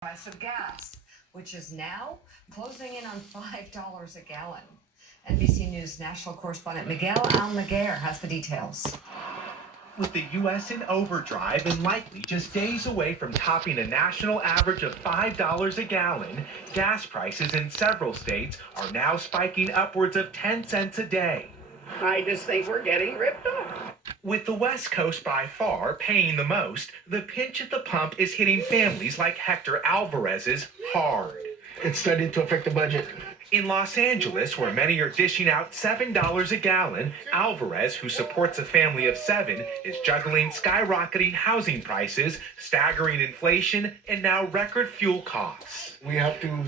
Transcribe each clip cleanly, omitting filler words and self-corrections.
Price of gas, which is now closing in on $5 a gallon. NBC News national correspondent Miguel Almaguer has the details. With the U.S. in overdrive and likely just days away from topping a national average of $5 a gallon, gas prices in several states are now spiking upwards of 10 cents a day. I just think we're getting ripped off. With the West Coast by far paying the most, the pinch at the pump is hitting families like Hector Alvarez's hard. It's starting to affect the budget. In Los Angeles, where many are dishing out $7 a gallon, Alvarez, who supports a family of 7, is juggling skyrocketing housing prices, staggering inflation, and now record fuel costs. We have to,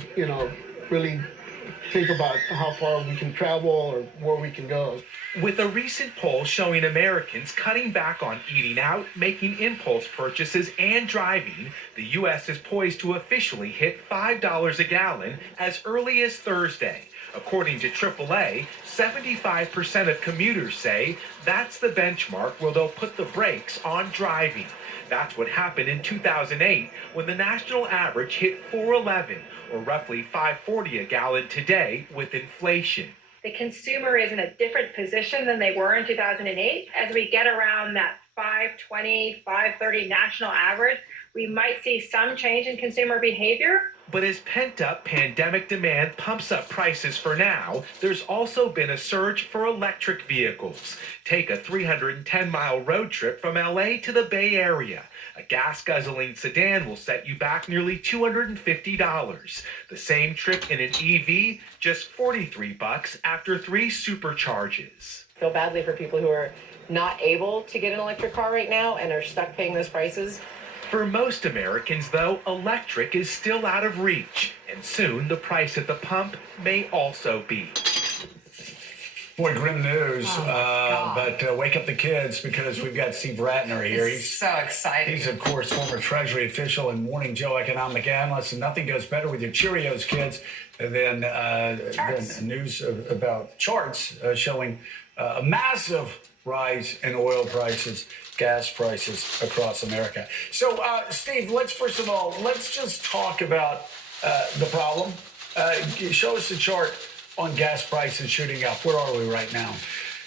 really think about how far we can travel or where we can go. With a recent poll showing Americans cutting back on eating out, making impulse purchases, and driving, the U.S. is poised to officially hit $5 a gallon as early as Thursday. According to AAA, 75% of commuters say that's the benchmark where they'll put the brakes on driving. That's what happened in 2008 when the national average hit $4.11, or roughly $5.40 a gallon today with inflation. The consumer is in a different position than they were in 2008. As we get around that $5.20, $5.30 national average, we might see some change in consumer behavior. But as pent-up pandemic demand pumps up prices for now, there's also been a surge for electric vehicles. Take a 310-mile road trip from LA to the Bay Area. A gas-guzzling sedan will set you back nearly $250. The same trip in an EV, just $43 after 3 supercharges. Feel badly for people who are not able to get an electric car right now and are stuck paying those prices. For most Americans, though, electric is still out of reach, and soon the price at the pump may also be. Boy, grim news, Oh, but wake up the kids because we've got Steve Ratner here. He's so exciting. He's, of course, former Treasury official and Morning Joe economic analyst, and nothing goes better with your Cheerios, kids, than news about charts showing a massive rise in oil prices, gas prices across America. So, Steve, let's just talk about the problem. Show us the chart on gas prices shooting up. Where are we right now?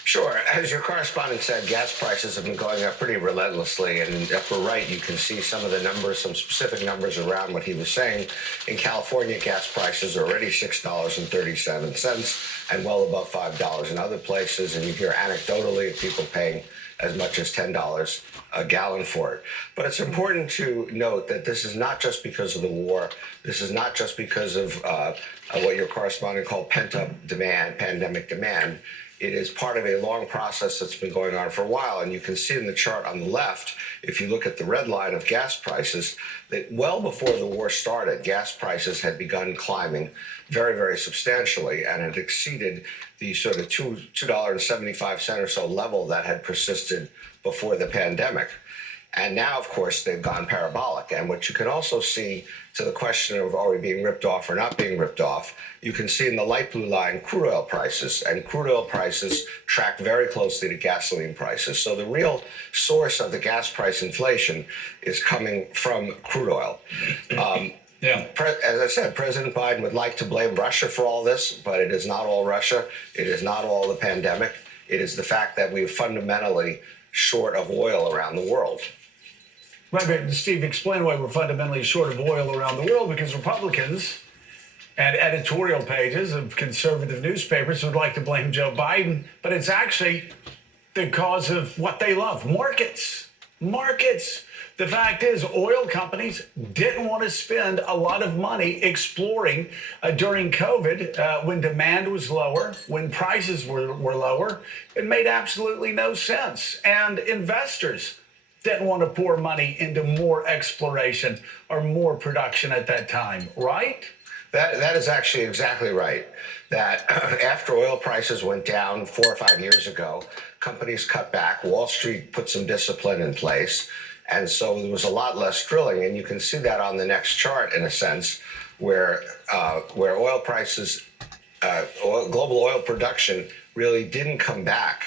Sure. As your correspondent said, gas prices have been going up pretty relentlessly. And in the upper right, you can see some of the numbers, some specific numbers around what he was saying. In California, gas prices are already $6.37 and well above $5 in other places. And you hear anecdotally of people paying as much as $10 a gallon for it. But it's important to note that this is not just because of the war. This is not just because of what your correspondent called pent-up demand, pandemic demand. It is part of a long process that's been going on for a while. And you can see in the chart on the left, if you look at the red line of gas prices, that well before the war started, gas prices had begun climbing very, very substantially and had exceeded the sort of $2.75 or so level that had persisted before the pandemic. And now, of course, they've gone parabolic. And what you can also see to the question of are we being ripped off or not being ripped off, you can see in the light blue line crude oil prices. And crude oil prices track very closely to gasoline prices. So the real source of the gas price inflation is coming from crude oil. As I said, President Biden would like to blame Russia for all this, but it is not all Russia. It is not all the pandemic. It is the fact that we're fundamentally short of oil around the world. Right, but Steve, explain why we're fundamentally short of oil around the world, because Republicans and editorial pages of conservative newspapers would like to blame Joe Biden, but it's actually the cause of what they love, markets. The fact is, oil companies didn't want to spend a lot of money exploring during COVID when demand was lower, when prices were lower. It made absolutely no sense. And investors didn't want to pour money into more exploration or more production at that time, right? That is actually exactly right. That after oil prices went down 4 or 5 years ago, companies cut back. Wall Street put some discipline in place. And so there was a lot less drilling. And you can see that on the next chart, in a sense, where oil prices, global oil production really didn't come back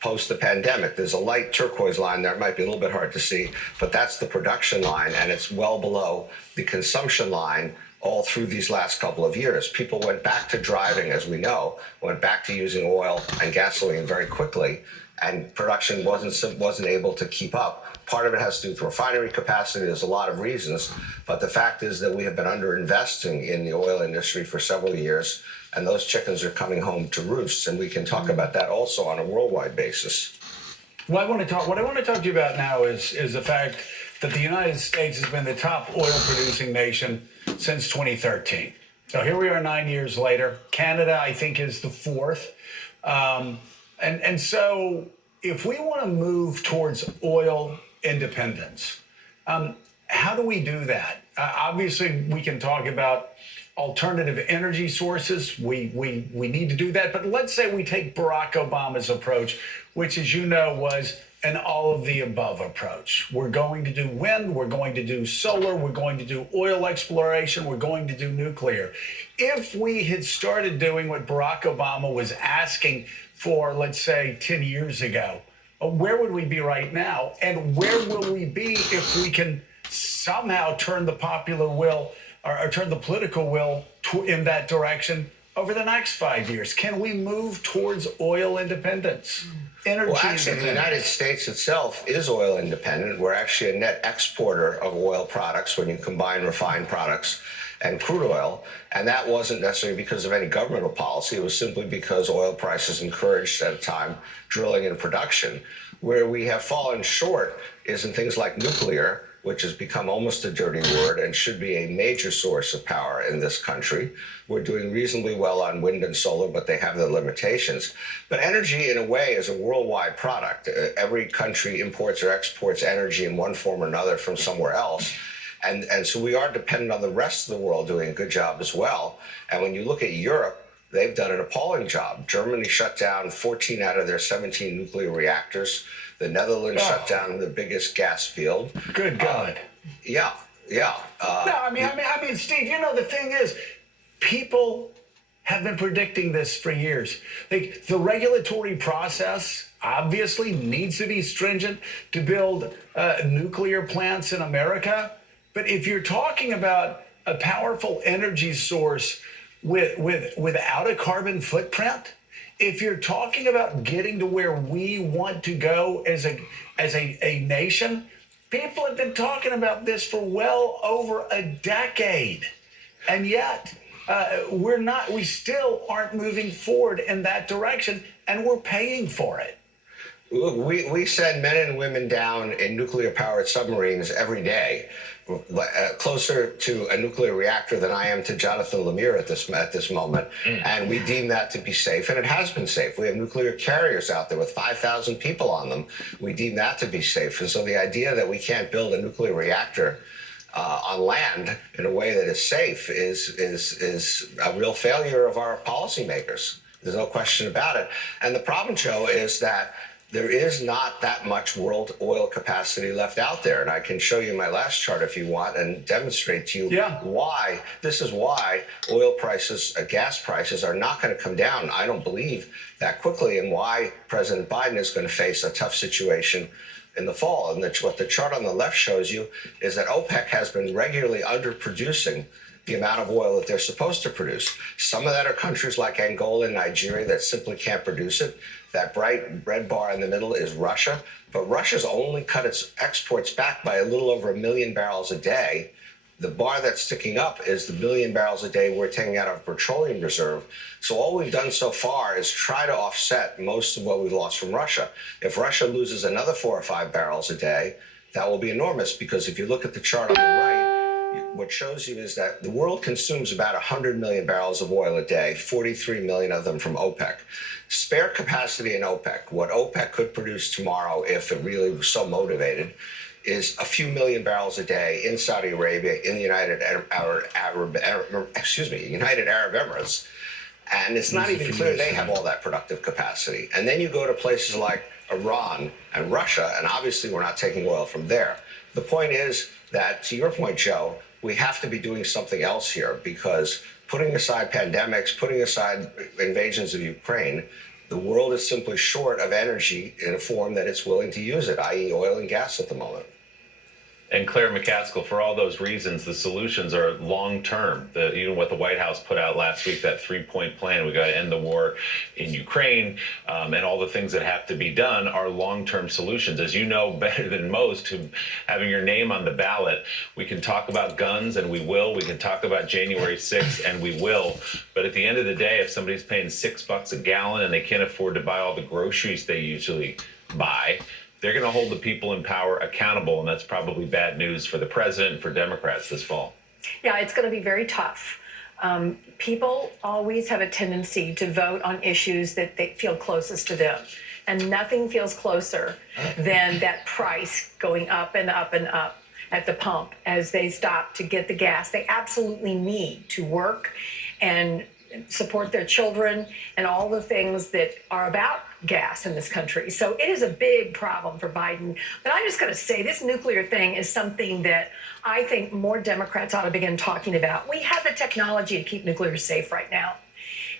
post the pandemic. There's a light turquoise line there. It might be a little bit hard to see, but that's the production line, and it's well below the consumption line all through these last couple of years. People went back to driving, as we know, went back to using oil and gasoline very quickly, and production wasn't able to keep up. Part of it has to do with refinery capacity. There's a lot of reasons, but the fact is that we have been underinvesting in the oil industry for several years, and those chickens are coming home to roost, and we can talk about that also on a worldwide basis. What I want to talk to you about now is the fact that the United States has been the top oil producing nation since 2013. So here we are 9 years later. Canada, I think, is the fourth. And so if we want to move towards oil independence, how do we do that? Obviously, we can talk about alternative energy sources. We need to do that. But let's say we take Barack Obama's approach, which, as you know, was an all of the above approach. We're going to do wind, we're going to do solar, we're going to do oil exploration, we're going to do nuclear. If we had started doing what Barack Obama was asking for, let's say, 10 years ago, where would we be right now? And where will we be if we can somehow turn the popular will or turn the political will in that direction over the next 5 years? Can we move towards oil independence? Energy well, actually, the United States itself is oil independent. We're actually a net exporter of oil products when you combine refined products and crude oil. And that wasn't necessarily because of any governmental policy. It was simply because oil prices encouraged at a time drilling and production. Where we have fallen short is in things like nuclear, which has become almost a dirty word and should be a major source of power in this country. We're doing reasonably well on wind and solar, but they have their limitations. But energy, in a way, is a worldwide product. Every country imports or exports energy in one form or another from somewhere else. And so we are dependent on the rest of the world doing a good job as well. And when you look at Europe, they've done an appalling job. Germany shut down 14 out of their 17 nuclear reactors. The Netherlands shut down the biggest gas field. Good God. Yeah. No, I mean, Steve, you know, the thing is, people have been predicting this for years. Like, the regulatory process obviously needs to be stringent to build nuclear plants in America. But if you're talking about a powerful energy source without a carbon footprint, if you're talking about getting to where we want to go as a nation, people have been talking about this for well over a decade. And yet, we still aren't moving forward in that direction, and we're paying for it. Look, we send men and women down in nuclear-powered submarines every day, closer to a nuclear reactor than I am to Jonathan Lemire at this moment. And we deem that to be safe, and it has been safe. We have nuclear carriers out there with 5,000 people on them. We deem that to be safe. And so the idea that we can't build a nuclear reactor on land in a way that is safe is a real failure of our policymakers. There's no question about it. And the problem, Joe, is that there is not that much world oil capacity left out there. And I can show you my last chart if you want and demonstrate to you why. This is why oil prices, gas prices are not going to come down, I don't believe, that quickly, and why President Biden is going to face a tough situation in the fall. And what the chart on the left shows you is that OPEC has been regularly underproducing the amount of oil that they're supposed to produce. Some of that are countries like Angola and Nigeria that simply can't produce it. That bright red bar in the middle is Russia, but Russia's only cut its exports back by a little over 1 million barrels a day. The bar that's sticking up is the 1 million barrels a day we're taking out of petroleum reserve. So all we've done so far is try to offset most of what we've lost from Russia. If Russia loses another 4 or 5 barrels a day, that will be enormous, because if you look at the chart on the right, what shows you is that the world consumes about 100 million barrels of oil a day, 43 million of them from OPEC. Spare capacity in OPEC, what OPEC could produce tomorrow if it really was so motivated, is a few million barrels a day in Saudi Arabia, in the United Arab Emirates. And it's not even clear they have all that productive capacity. And then you go to places like Iran and Russia, and obviously we're not taking oil from there. The point is that, to your point, Joe, we have to be doing something else here, because putting aside pandemics, putting aside invasions of Ukraine, The world is simply short of energy in a form that it's willing to use it, i.e. oil and gas at the moment. And Claire McCaskill, for all those reasons, the solutions are long-term. Even what the White House put out last week, that 3-point plan, we got to end the war in Ukraine, and all the things that have to be done are long-term solutions. As you know better than most, having your name on the ballot, we can talk about guns, and we will. We can talk about January 6th, and we will. But at the end of the day, if somebody's paying $6 a gallon and they can't afford to buy all the groceries they usually buy, they're going to hold the people in power accountable, and that's probably bad news for the president and for Democrats this fall. Yeah, it's going to be very tough. People always have a tendency to vote on issues that they feel closest to them, and nothing feels closer than that price going up and up and up at the pump as they stop to get the gas they absolutely need to work and support their children and all the things that are about gas in this country. So it is a big problem for Biden. But I just got to say, this nuclear thing is something that I think more Democrats ought to begin talking about. We have the technology to keep nuclear safe right now.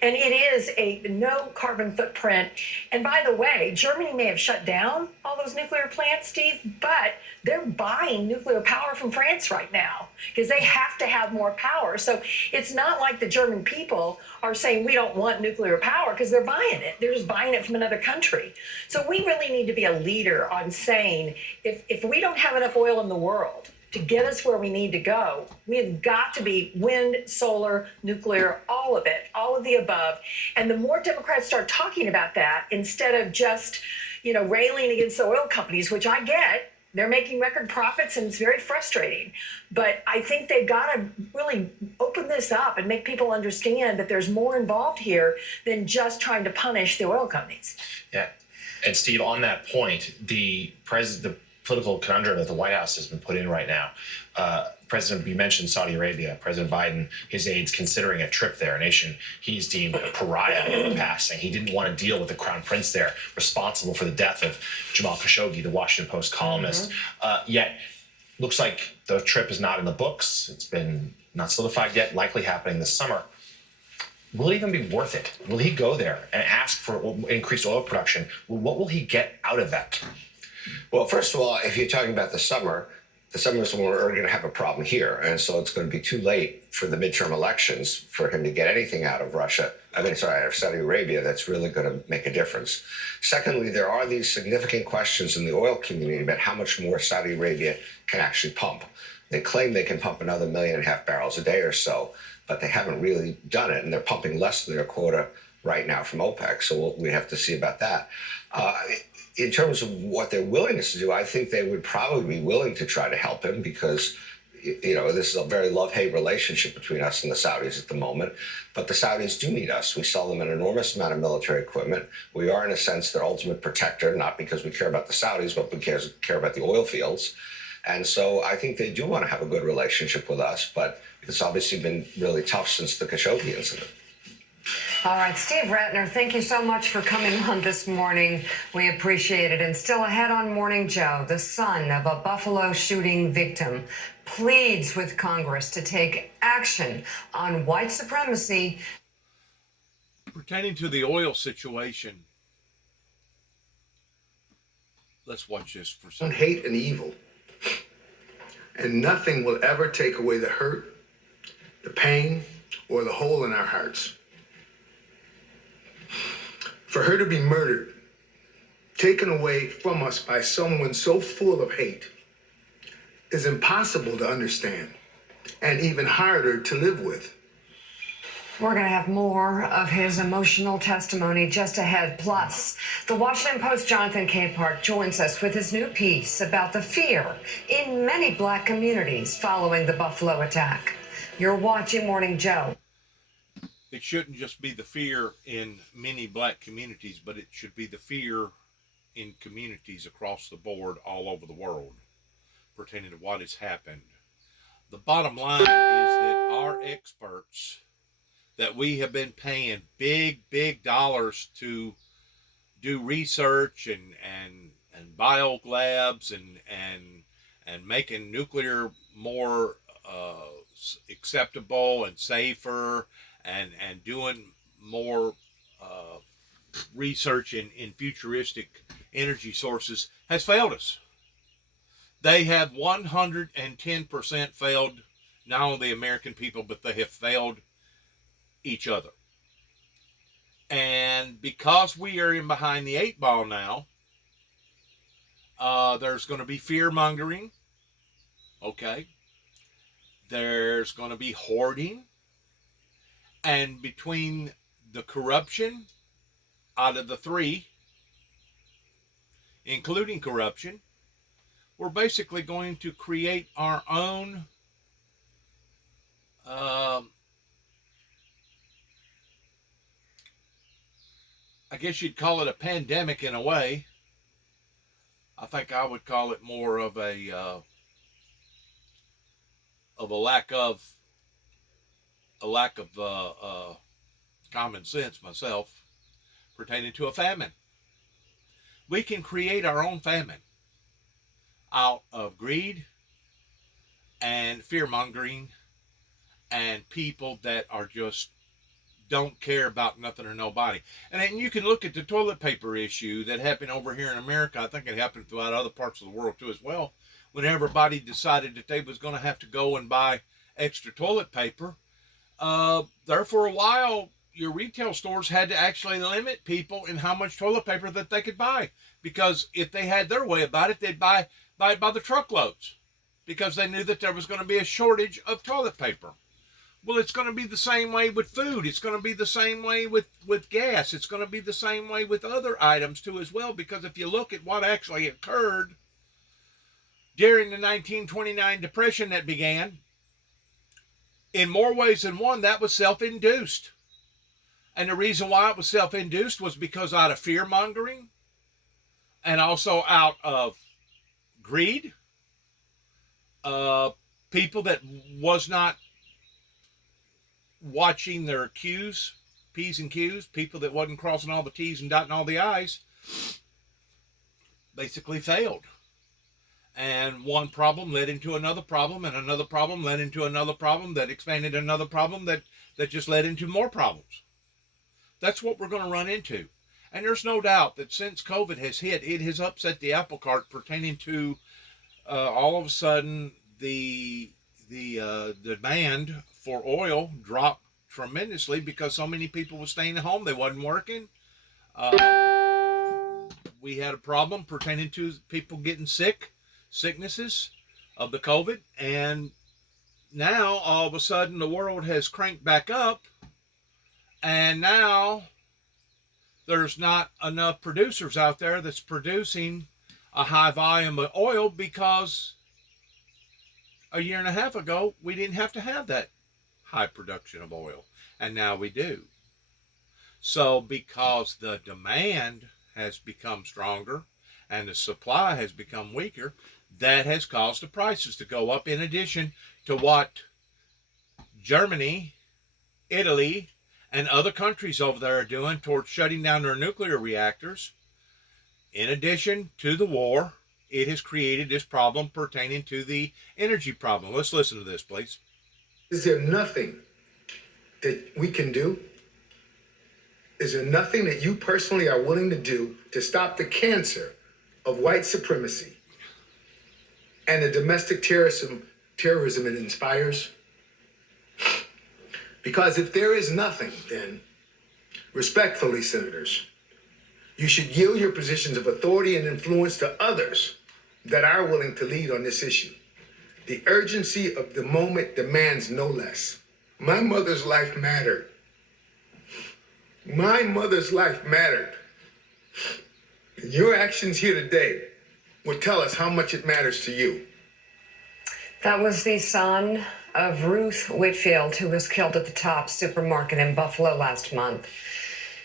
And it is a no carbon footprint. And by the way, Germany may have shut down all those nuclear plants, Steve, but they're buying nuclear power from France right now because they have to have more power. So it's not like the German people are saying we don't want nuclear power because they're buying it. They're just buying it from another country. So we really need to be a leader on saying if we don't have enough oil in the world to get us where we need to go, we've got to be wind, solar, nuclear, all of it, all of the above. And the more Democrats start talking about that, instead of just, railing against the oil companies, which I get, they're making record profits and it's very frustrating. But I think they've got to really open this up and make people understand that there's more involved here than just trying to punish the oil companies. Yeah. And Steve, on that point, the political conundrum that the White House has been put in right now. You mentioned Saudi Arabia, President Biden, his aides considering a trip there, a nation he's deemed a pariah in the past, saying he didn't want to deal with the crown prince there, responsible for the death of Jamal Khashoggi, the Washington Post columnist. Yet, looks like the trip is not in the books. It's been not solidified yet, likely happening this summer. Will it even be worth it? Will he go there and ask for increased oil production? What will he get out of that? Well, first of all, if you're talking about the summer is when we're going to have a problem here. And so it's going to be too late for the midterm elections for him to get anything out of out of Saudi Arabia that's really going to make a difference. Secondly, there are these significant questions in the oil community about how much more Saudi Arabia can actually pump. They claim they can pump another 1.5 million barrels a day or so, but they haven't really done it. And they're pumping less than their quota right now from OPEC. So we have to see about that. In terms of what their willingness to do, I think they would probably be willing to try to help him because, this is a very love-hate relationship between us and the Saudis at the moment. But the Saudis do need us. We sell them an enormous amount of military equipment. We are, in a sense, their ultimate protector, not because we care about the Saudis, but because we care about the oil fields. And so I think they do want to have a good relationship with us, but it's obviously been really tough since the Khashoggi incident. All right, Steve Ratner, thank you so much for coming on this morning. We appreciate it. And still ahead on Morning Joe, the son of a Buffalo shooting victim pleads with Congress to take action on white supremacy. Pertaining to the oil situation, let's watch this for a second. Hate and evil, and nothing will ever take away the hurt, the pain, or the hole in our hearts. For her to be murdered, taken away from us by someone so full of hate, is impossible to understand and even harder to live with. We're going to have more of his emotional testimony just ahead. Plus, the Washington Post Jonathan Capehart joins us with his new piece about the fear in many Black communities following the Buffalo attack. You're watching Morning Joe. It shouldn't just be the fear in many Black communities, but it should be the fear in communities across the board all over the world pertaining to what has happened. The bottom line is that our experts that we have been paying big dollars to do research and bio labs and making nuclear more acceptable and safer and doing more research in futuristic energy sources has failed us. They have 110% failed not only the American people, but they have failed each other. And because we are in behind the 8 ball now, there's going to be fear mongering. Okay. There's going to be hoarding. And between the corruption out of the 3, including corruption, we're basically going to create our own I guess you'd call it a pandemic in a way. I think I would call it more of a lack of common sense myself, pertaining to a famine. We can create our own famine out of greed and fear-mongering and people that are just don't care about nothing or nobody. And then you can look at the toilet paper issue that happened over here in America. I think it happened throughout other parts of the world too as well. When everybody decided that they was going to have to go and buy extra toilet paper, there for a while, your retail stores had to actually limit people in how much toilet paper that they could buy. Because if they had their way about it, they'd buy it by the truckloads. Because they knew that there was going to be a shortage of toilet paper. Well, it's going to be the same way with food. It's going to be the same way with gas. It's going to be the same way with other items too as well. Because if you look at what actually occurred during the 1929 Depression that began, in more ways than one, that was self-induced. And the reason why it was self-induced was because out of fear-mongering and also out of greed, people that was not watching their Q's, P's and Q's, people that wasn't crossing all the T's and dotting all the I's, basically failed. And one problem led into another problem, and another problem led into another problem that expanded another problem that just led into more problems. That's what we're going to run into. And there's no doubt that since COVID has hit, it has upset the apple cart pertaining to all of a sudden the demand for oil dropped tremendously because so many people were staying at home. They wasn't working. We had a problem pertaining to people getting sicknesses of the COVID. And now all of a sudden the world has cranked back up. And now there's not enough producers out there that's producing a high volume of oil because a year and a half ago, we didn't have to have that high production of oil. And now we do. So because the demand has become stronger and the supply has become weaker, that has caused the prices to go up, in addition to what Germany, Italy, and other countries over there are doing towards shutting down their nuclear reactors. In addition to the war, it has created this problem pertaining to the energy problem. Let's listen to this, please. Is there nothing that we can do? Is there nothing that you personally are willing to do to stop the cancer of white supremacy and the domestic terrorism it inspires? Because if there is nothing, then, respectfully, senators, you should yield your positions of authority and influence to others that are willing to lead on this issue. The urgency of the moment demands no less. My mother's life mattered. My mother's life mattered. Your actions here today will tell us how much it matters to you. That was the son of Ruth Whitfield, who was killed at the Tops supermarket in Buffalo last month.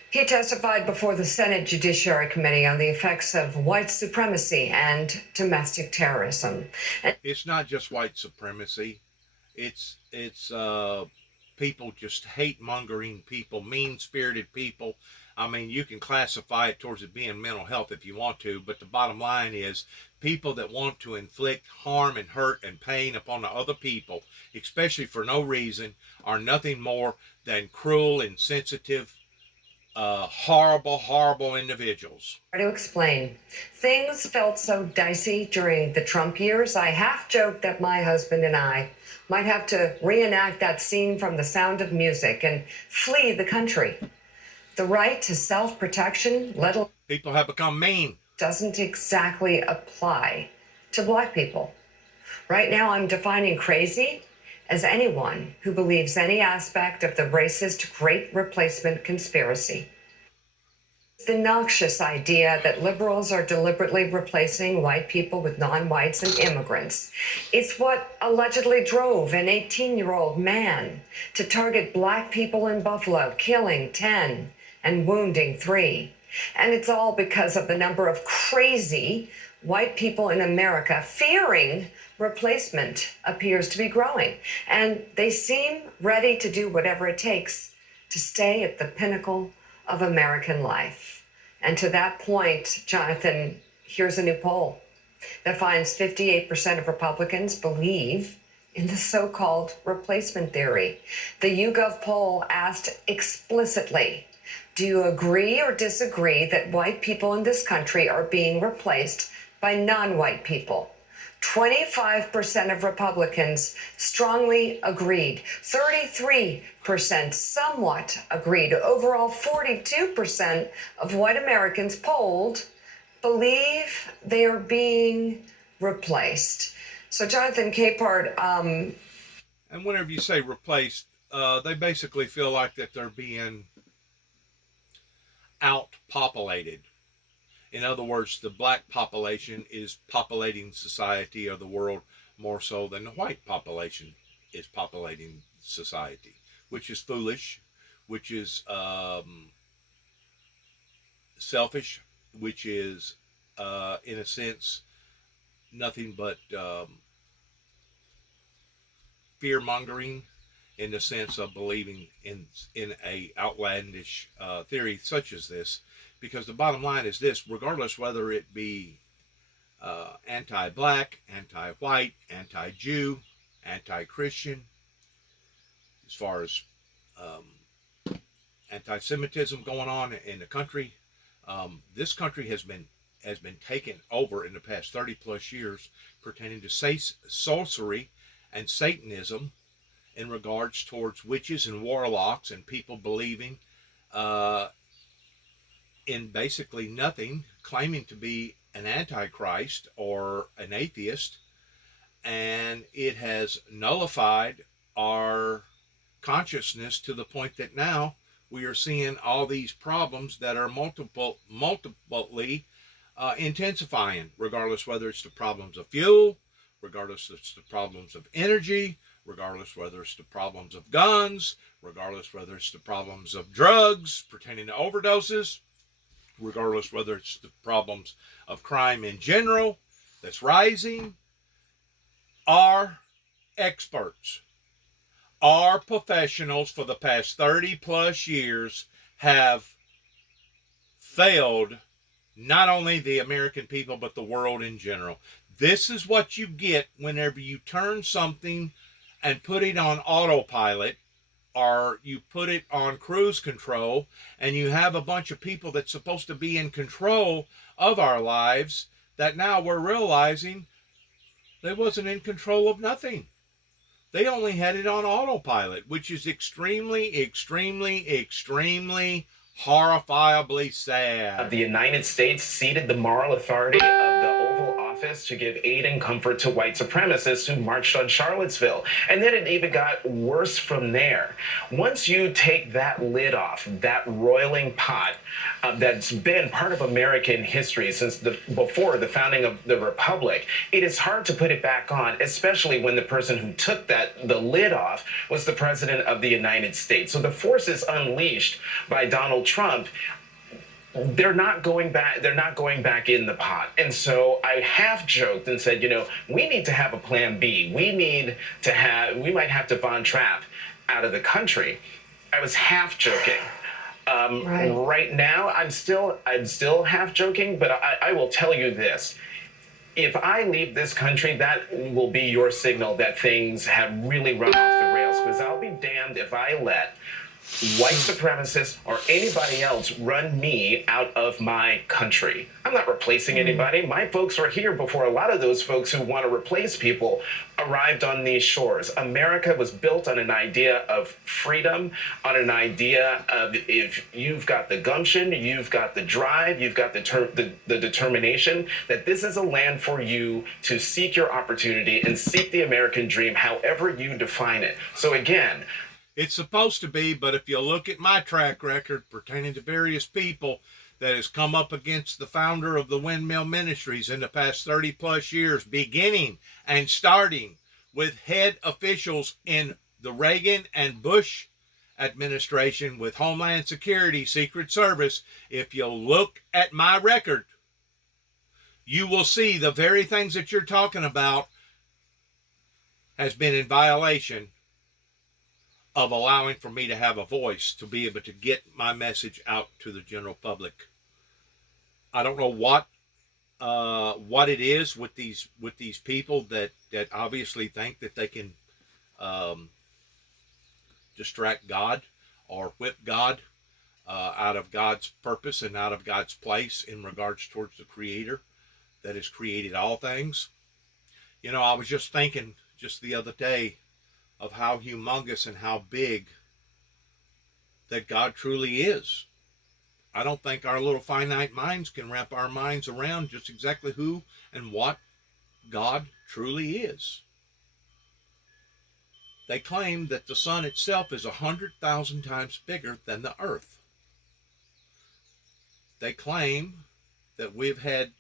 He testified before the Senate Judiciary Committee on the effects of white supremacy and domestic terrorism. It's not just white supremacy. It's people just hate-mongering people, mean-spirited people. I mean, you can classify it towards it being mental health if you want to, but the bottom line is people that want to inflict harm and hurt and pain upon the other people, especially for no reason, are nothing more than cruel, insensitive horrible, horrible individuals. To explain, things felt so dicey during the Trump years. I half joked that my husband and I might have to reenact that scene from The Sound of Music and flee the country. The right to self-protection, people have become mean, doesn't exactly apply to Black people. Right now, I'm defining crazy as anyone who believes any aspect of the racist Great Replacement conspiracy. The noxious idea that liberals are deliberately replacing white people with non-whites and immigrants. It's what allegedly drove an 18-year-old man to target Black people in Buffalo, killing 10 and wounding 3. And it's all because of the number of crazy white people in America fearing replacement appears to be growing. And they seem ready to do whatever it takes to stay at the pinnacle of American life. And to that point, Jonathan, here's a new poll that finds 58% of Republicans believe in the so-called replacement theory. The YouGov poll asked explicitly, do you agree or disagree that white people in this country are being replaced by non-white people? 25% of Republicans strongly agreed. 33% somewhat agreed. Overall, 42% of white Americans polled believe they are being replaced. So, Jonathan Capehart, and whenever you say replaced, they basically feel like that they're being outpopulated. In other words, the Black population is populating society or the world more so than the white population is populating society, which is foolish, which is selfish, which is, in a sense, nothing but fear-mongering in the sense of believing in a outlandish theory such as this. Because the bottom line is this, regardless whether it be anti-Black, anti-white, anti-Jew, anti-Christian, as far as anti-Semitism going on in the country, this country has been taken over in the past 30 plus years pertaining to sorcery and Satanism in regards towards witches and warlocks and people believing in basically nothing, claiming to be an antichrist or an atheist, and it has nullified our consciousness to the point that now we are seeing all these problems that are multiply intensifying, regardless whether it's the problems of fuel, regardless if it's the problems of energy, regardless whether it's the problems of guns, regardless whether it's the problems of drugs pertaining to overdoses, regardless whether it's the problems of crime in general that's rising. Our experts, our professionals for the past 30 plus years have failed not only the American people but the world in general. This is what you get whenever you turn something and put it on autopilot, or you put it on cruise control, and you have a bunch of people that's supposed to be in control of our lives that now we're realizing they wasn't in control of nothing. They only had it on autopilot, which is extremely, extremely, extremely horrifiably sad. The United States ceded the moral authority of the Oval Office to give aid and comfort to white supremacists who marched on Charlottesville. And then it even got worse from there. Once you take that lid off, that roiling pot that's been part of American history since before the founding of the Republic, it is hard to put it back on, especially when the person who took the lid off was the President of the United States. So the forces unleashed by Donald Trump, they're not going back in the pot. And so I half joked and said, we need to have a plan B. We might have to Von Trapp out of the country. I was half joking. Right now, I'm still half joking, but I will tell you this. If I leave this country, that will be your signal that things have really run off the rails, because I'll be damned if I let white supremacists or anybody else run me out of my country. I'm not replacing anybody. My folks were here before a lot of those folks who want to replace people arrived on these shores. America was built on an idea of freedom, on an idea of if you've got the gumption, you've got the drive, you've got the determination, that this is a land for you to seek your opportunity and seek the American dream, however you define it. So again, it's supposed to be, but if you look at my track record pertaining to various people that has come up against the founder of the Windmill Ministries in the past 30 plus years, beginning and starting with head officials in the Reagan and Bush administration with Homeland Security, Secret Service, if you look at my record, you will see the very things that you're talking about has been in violation of allowing for me to have a voice to be able to get my message out to the general public. I don't know what it is with these people that obviously think that they can distract God or whip God out of God's purpose and out of God's place in regards towards the Creator that has created all things. You know, I was just thinking just the other day of how humongous and how big that God truly is. I don't think our little finite minds can wrap our minds around just exactly who and what God truly is. They claim that the sun itself is 100,000 times bigger than the earth. They claim that we've had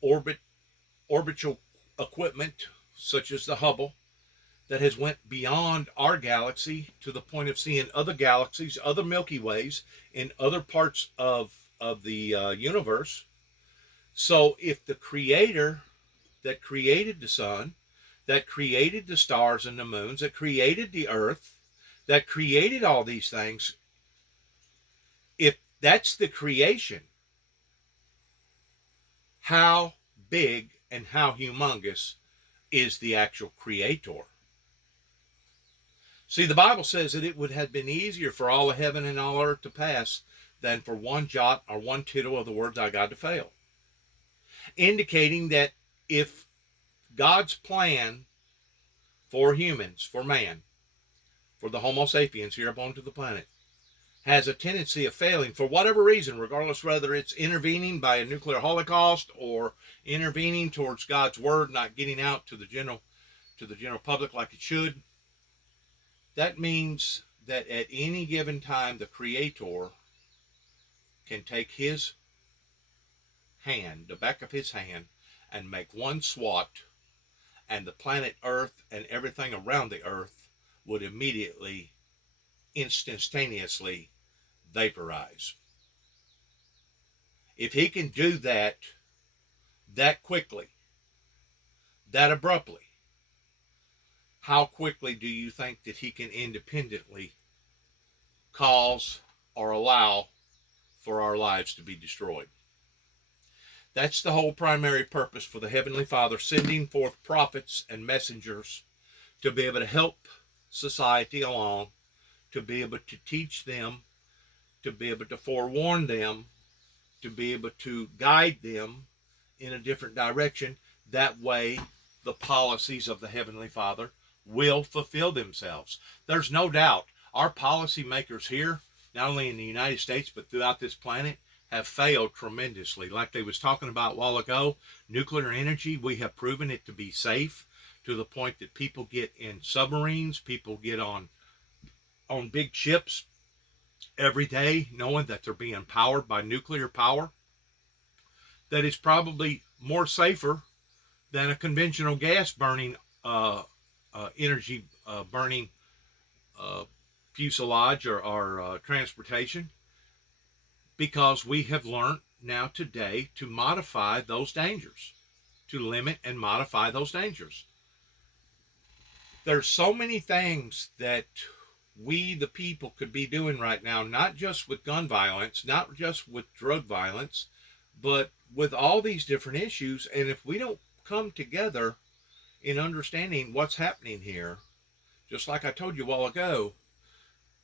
orbital equipment such as the Hubble that has went beyond our galaxy to the point of seeing other galaxies, other Milky Ways in other parts of the universe. So if the Creator that created the sun, that created the stars and the moons, that created the earth, that created all these things, if that's the creation, how big and how humongous is the actual Creator? See, the Bible says that it would have been easier for all of heaven and all earth to pass than for one jot or one tittle of the word thy God to fail. Indicating that if God's plan for humans, for man, for the Homo sapiens here upon the planet, has a tendency of failing for whatever reason, regardless whether it's intervening by a nuclear holocaust or intervening towards God's word not getting out to the general public like it should, that means that at any given time the Creator can take his hand, the back of his hand, and make one swat, and the planet Earth and everything around the Earth would immediately, instantaneously vaporize. If he can do that quickly, that abruptly, how quickly do you think that he can independently cause or allow for our lives to be destroyed? That's the whole primary purpose for the Heavenly Father sending forth prophets and messengers to be able to help society along, to be able to teach them, to be able to forewarn them, to be able to guide them in a different direction. That way, the policies of the Heavenly Father will fulfill themselves. There's no doubt our policymakers here, not only in the United States, but throughout this planet, have failed tremendously. Like they was talking about a while ago, nuclear energy, we have proven it to be safe to the point that people get in submarines, people get on big ships every day knowing that they're being powered by nuclear power. That is probably more safer than a conventional gas burning energy burning fuselage or transportation, because we have learned now today to modify those dangers, to limit and modify those dangers. There's so many things that we, the people, could be doing right now, not just with gun violence, not just with drug violence, but with all these different issues. And if we don't come together in understanding what's happening here, just like I told you a while ago,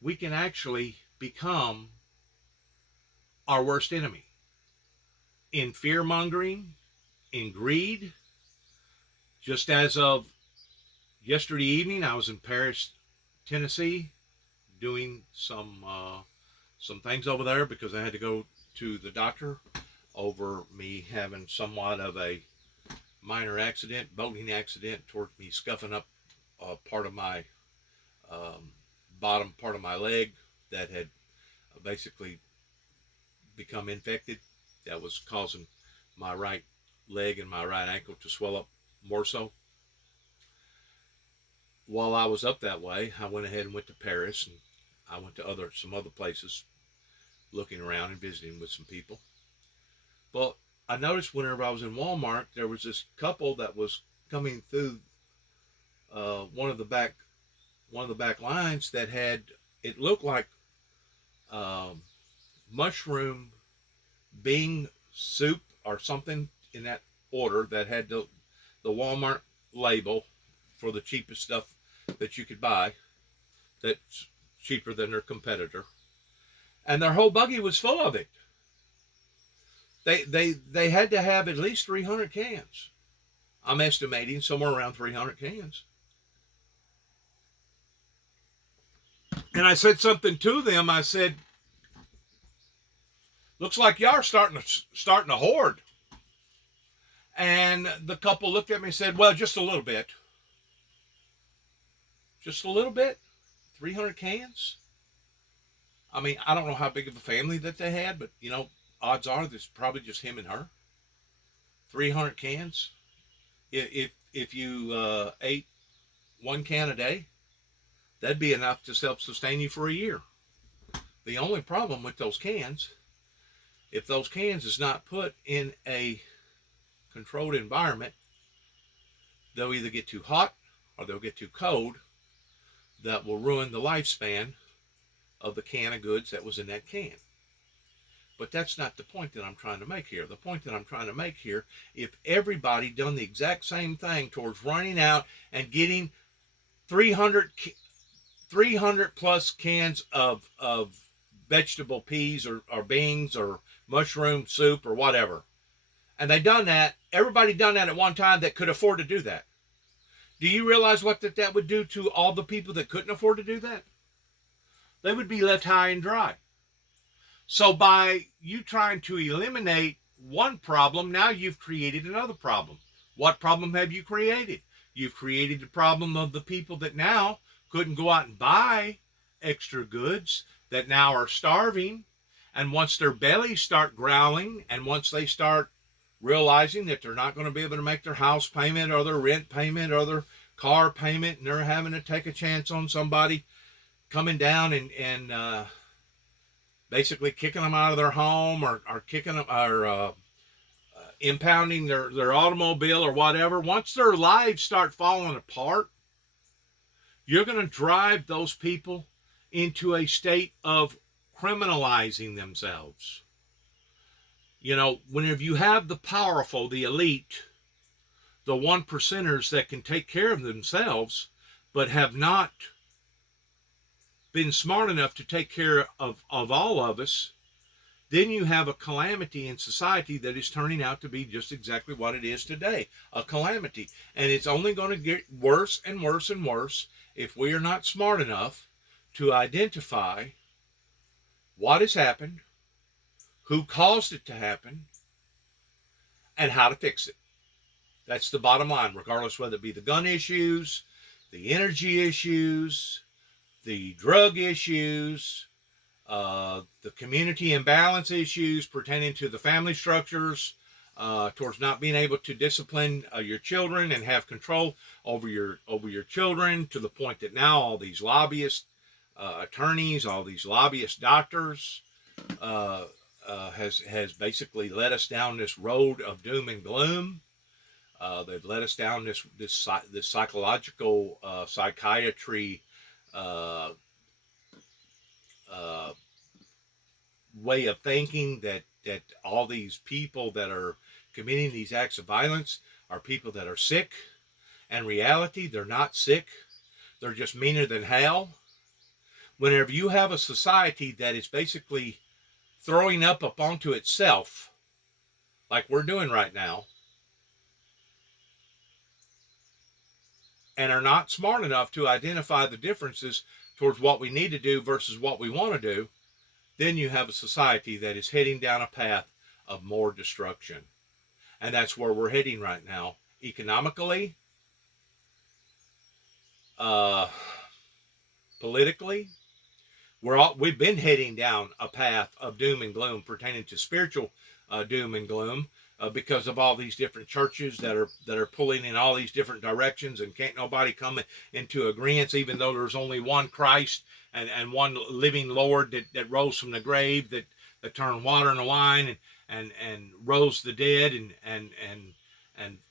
we can actually become our worst enemy in fear-mongering, in greed. Just as of yesterday evening, I was in Paris, Tennessee, doing some things over there because I had to go to the doctor over me having somewhat of a minor accident, boating accident, towards me scuffing up part of my bottom part of my leg that had basically become infected. That was causing my right leg and my right ankle to swell up more so. While I was up that way, I went ahead and went to Paris, and I went to some other places, looking around and visiting with some people. But I noticed whenever I was in Walmart, there was this couple that was coming through one of the back lines that had, it looked like mushroom bean soup or something in that order, that had the Walmart label for the cheapest stuff that you could buy, that's cheaper than their competitor, and their whole buggy was full of it. They had to have at least 300 cans. I'm estimating somewhere around 300 cans. And I said something to them. I said, looks like y'all are starting to hoard. And the couple looked at me and said, well, just a little bit. Just a little bit? 300 cans? I mean, I don't know how big of a family that they had, but, you know, odds are there's probably just him and her. 300 cans. If you ate one can a day, that'd be enough to self-sustain you for a year. The only problem with those cans, if those cans is not put in a controlled environment, they'll either get too hot or they'll get too cold. That will ruin the lifespan of the can of goods that was in that can. But that's not the point that I'm trying to make here. The point that I'm trying to make here, if everybody done the exact same thing towards running out and getting 300 plus cans of vegetable peas or beans or mushroom soup or whatever, and they done that, everybody done that at one time that could afford to do that. Do you realize what that would do to all the people that couldn't afford to do that? They would be left high and dry. So by you trying to eliminate one problem, now you've created another problem. What problem have you created? You've created the problem of the people that now couldn't go out and buy extra goods, that now are starving. And once their bellies start growling, and once they start realizing that they're not going to be able to make their house payment or their rent payment or their car payment, and they're having to take a chance on somebody coming down and basically kicking them out of their home or kicking them or impounding their automobile or whatever. Once their lives start falling apart, you're going to drive those people into a state of criminalizing themselves. You know, whenever you have the powerful, the elite, the 1%ers that can take care of themselves, but have not been smart enough to take care of all of us, then you have a calamity in society that is turning out to be just exactly what it is today, a calamity. And it's only going to get worse and worse and worse if we are not smart enough to identify what has happened, who caused it to happen, and how to fix it. That's the bottom line, regardless whether it be the gun issues, the energy issues, the drug issues, the community imbalance issues pertaining to the family structures, towards not being able to discipline your children and have control over your children, to the point that now all these lobbyist attorneys, all these lobbyist doctors has basically led us down this road of doom and gloom. They've led us down this psychological psychiatry way of thinking, that all these people that are committing these acts of violence are people that are sick. In reality, they're not sick. They're just meaner than hell. Whenever you have a society that is basically throwing up onto itself, like we're doing right now, and are not smart enough to identify the differences towards what we need to do versus what we want to do, then you have a society that is heading down a path of more destruction. And that's where we're heading right now, economically, politically. We've been heading down a path of doom and gloom pertaining to spiritual doom and gloom because of all these different churches that are pulling in all these different directions, and can't nobody come into agreement, even though there's only one Christ and one living Lord that rose from the grave, that turned water into wine and rose the dead and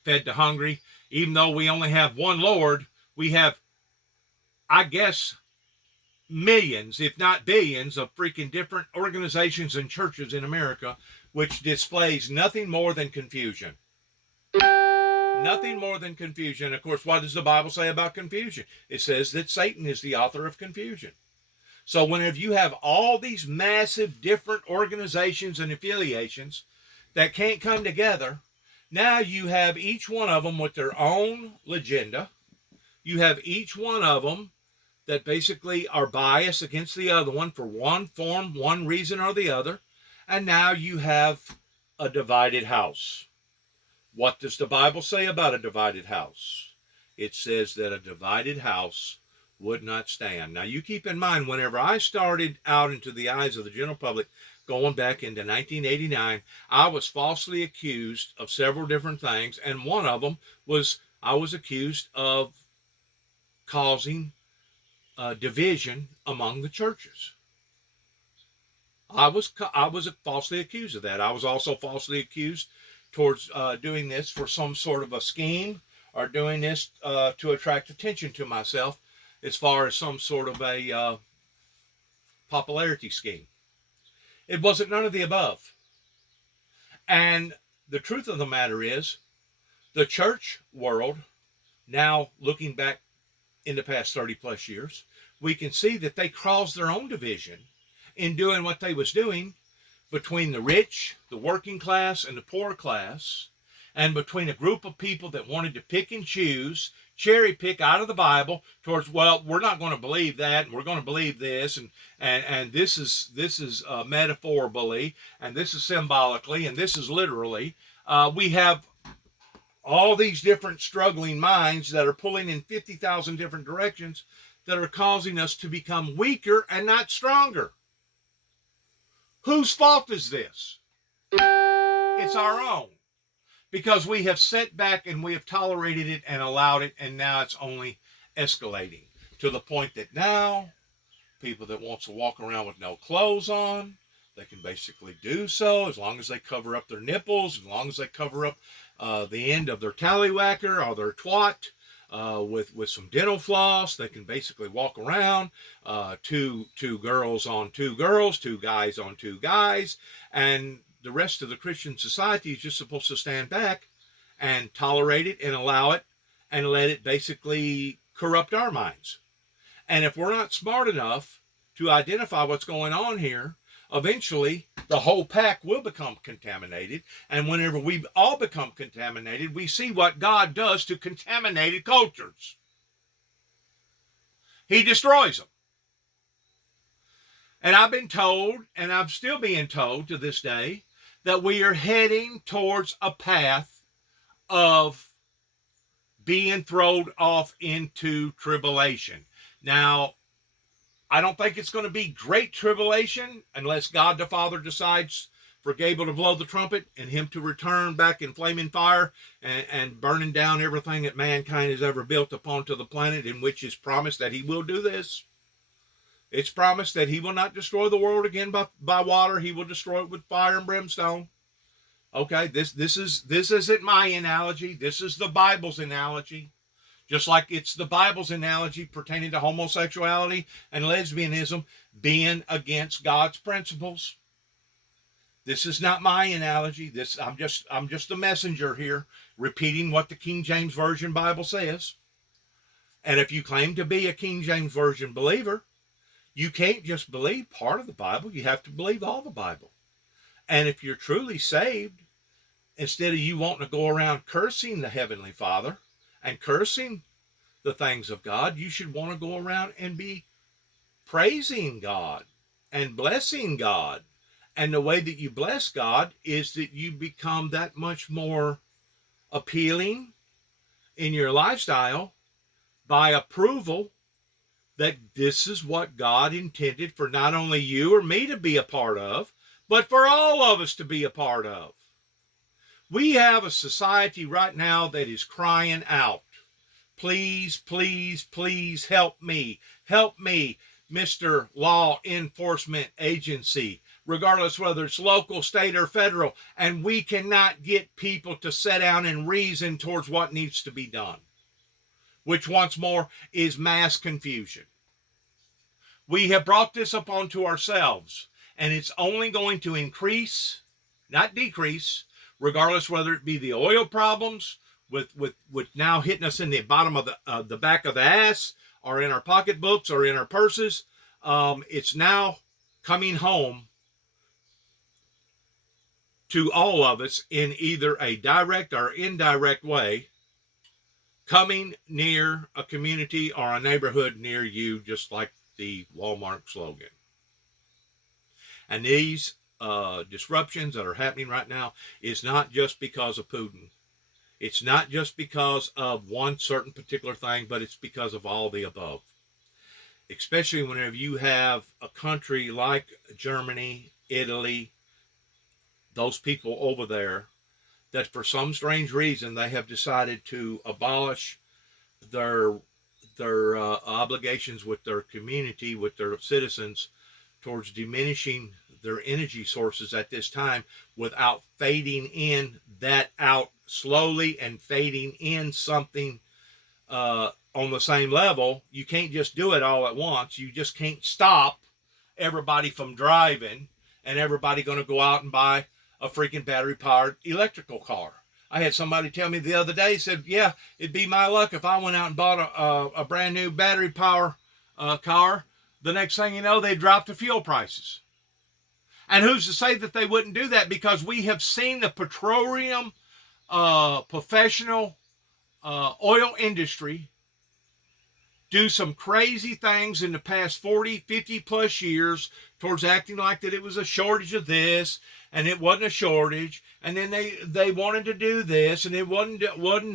fed the hungry. Even though we only have one Lord, we have, I guess, millions, if not billions, of freaking different organizations and churches in America, which displays nothing more than confusion. Nothing more than confusion. Of course, what does the Bible say about confusion? It says that Satan is the author of confusion. So whenever you have all these massive different organizations and affiliations that can't come together, now you have each one of them with their own agenda. You have each one of them that basically are biased against the other one for one form, one reason or the other. And now you have a divided house. What does the Bible say about a divided house? It says that a divided house would not stand. Now you keep in mind, whenever I started out into the eyes of the general public, going back into 1989, I was falsely accused of several different things. And one of them was I was accused of causing division among the churches. I was falsely accused of that. I was also falsely accused towards doing this for some sort of a scheme, or doing this to attract attention to myself, as far as some sort of a popularity scheme. It wasn't none of the above. And the truth of the matter is, the church world, now looking back in the past 30 plus years, we can see that they caused their own division in doing what they was doing between the rich, the working class, and the poor class, and between a group of people that wanted to pick and choose, cherry pick out of the Bible towards, well, we're not going to believe that, and we're going to believe this, and this is metaphorically, and this is symbolically, and this is literally. We have all these different struggling minds that are pulling in 50,000 different directions that are causing us to become weaker and not stronger. Whose fault is this? It's our own. Because we have sat back and we have tolerated it and allowed it, and now it's only escalating to the point that now people that wants to walk around with no clothes on, they can basically do so as long as they cover up their nipples, as long as they cover up the end of their tallywhacker or their twat with some dental floss. They can basically walk around, two girls on two girls, two guys on two guys, and the rest of the Christian society is just supposed to stand back and tolerate it and allow it and let it basically corrupt our minds. And if we're not smart enough to identify what's going on here, eventually the whole pack will become contaminated. And whenever we all become contaminated, we see what God does to contaminated cultures. He destroys them. And I've been told, and I'm still being told to this day, that we are heading towards a path of being thrown off into tribulation. Now, I don't think it's going to be great tribulation unless God the Father decides for Gabriel to blow the trumpet and him to return back in flaming fire and burning down everything that mankind has ever built upon to the planet, in which is promised that he will do this. It's promised that he will not destroy the world again by water. He will destroy it with fire and brimstone. Okay, this isn't my analogy. This is the Bible's analogy. Just like it's the Bible's analogy pertaining to homosexuality and lesbianism being against God's principles. This is not my analogy. I'm just a messenger here, repeating what the King James Version Bible says. And if you claim to be a King James Version believer, You can't just believe part of the Bible. You have to believe all the Bible. And if you're truly saved, instead of you wanting to go around cursing the Heavenly Father and cursing the things of God, you should want to go around and be praising God and blessing God. And the way that you bless God is that you become that much more appealing in your lifestyle by approval that this is what God intended for not only you or me to be a part of, but for all of us to be a part of. We have a society right now that is crying out, please, please, please help me. Help me, Mr. Law Enforcement Agency, regardless whether it's local, state, or federal. And we cannot get people to sit down and reason towards what needs to be done, which once more is mass confusion. We have brought this upon to ourselves, and it's only going to increase, not decrease, regardless whether it be the oil problems with now hitting us in the bottom of the back of the ass, or in our pocketbooks, or in our purses. It's now coming home to all of us in either a direct or indirect way, coming near a community or a neighborhood near you, just like the Walmart slogan. And these disruptions that are happening right now is not just because of Putin. It's not just because of one certain particular thing, but it's because of all the above. Especially whenever you have a country like Germany, Italy, those people over there, that for some strange reason they have decided to abolish their obligations with their community, with their citizens, towards diminishing their energy sources at this time, without fading in that out slowly and fading in something on the same level. You can't just do it all at once. You just can't stop everybody from driving and everybody going to go out and buy a freaking battery powered electrical car. I had somebody tell me the other day, said, yeah, it'd be my luck if I went out and bought a brand new battery power car. The next thing you know, they dropped the fuel prices. And who's to say that they wouldn't do that? Because we have seen the petroleum professional oil industry do some crazy things in the past 40, 50 plus years towards acting like that it was a shortage of this and it wasn't a shortage. And then they wanted to do this and it wasn't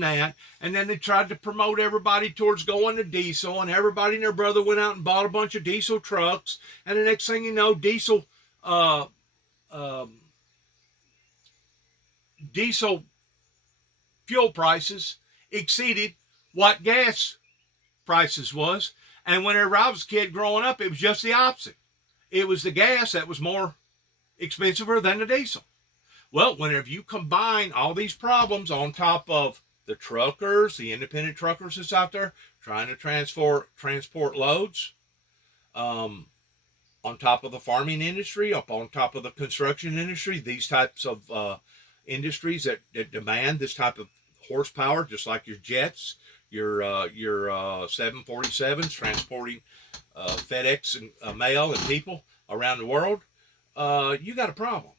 that. And then they tried to promote everybody towards going to diesel, and everybody and their brother went out and bought a bunch of diesel trucks. And the next thing you know, diesel fuel prices exceeded what gas prices was. And whenever I was a kid growing up, it was just the opposite. It was the gas that was more expensive than the diesel. Well, whenever you combine all these problems on top of the truckers, the independent truckers that's out there trying to transport loads, on top of the farming industry, up on top of the construction industry, these types of industries that demand this type of horsepower, just like your jets, your 747s transporting FedEx and mail and people around the world, you got a problem.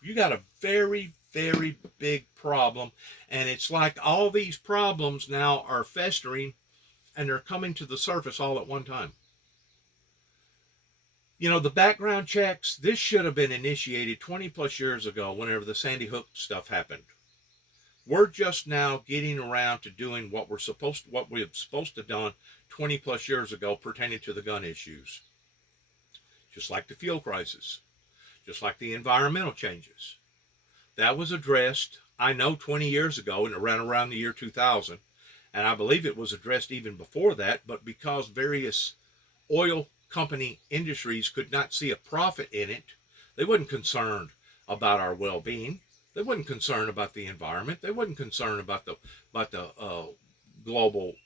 You got a very, very big problem. And it's like all these problems now are festering and they're coming to the surface all at one time. You know, the background checks, this should have been initiated 20 plus years ago whenever the Sandy Hook stuff happened. We're just now getting around to doing what we're supposed to have done 20 plus years ago pertaining to the gun issues. Just like the fuel crisis, just like the environmental changes. That was addressed, I know, 20 years ago and around the year 2000. And I believe it was addressed even before that, but because various oil company industries could not see a profit in it, they wasn't concerned about our well-being. They wasn't concerned about the environment. They wasn't concerned about the global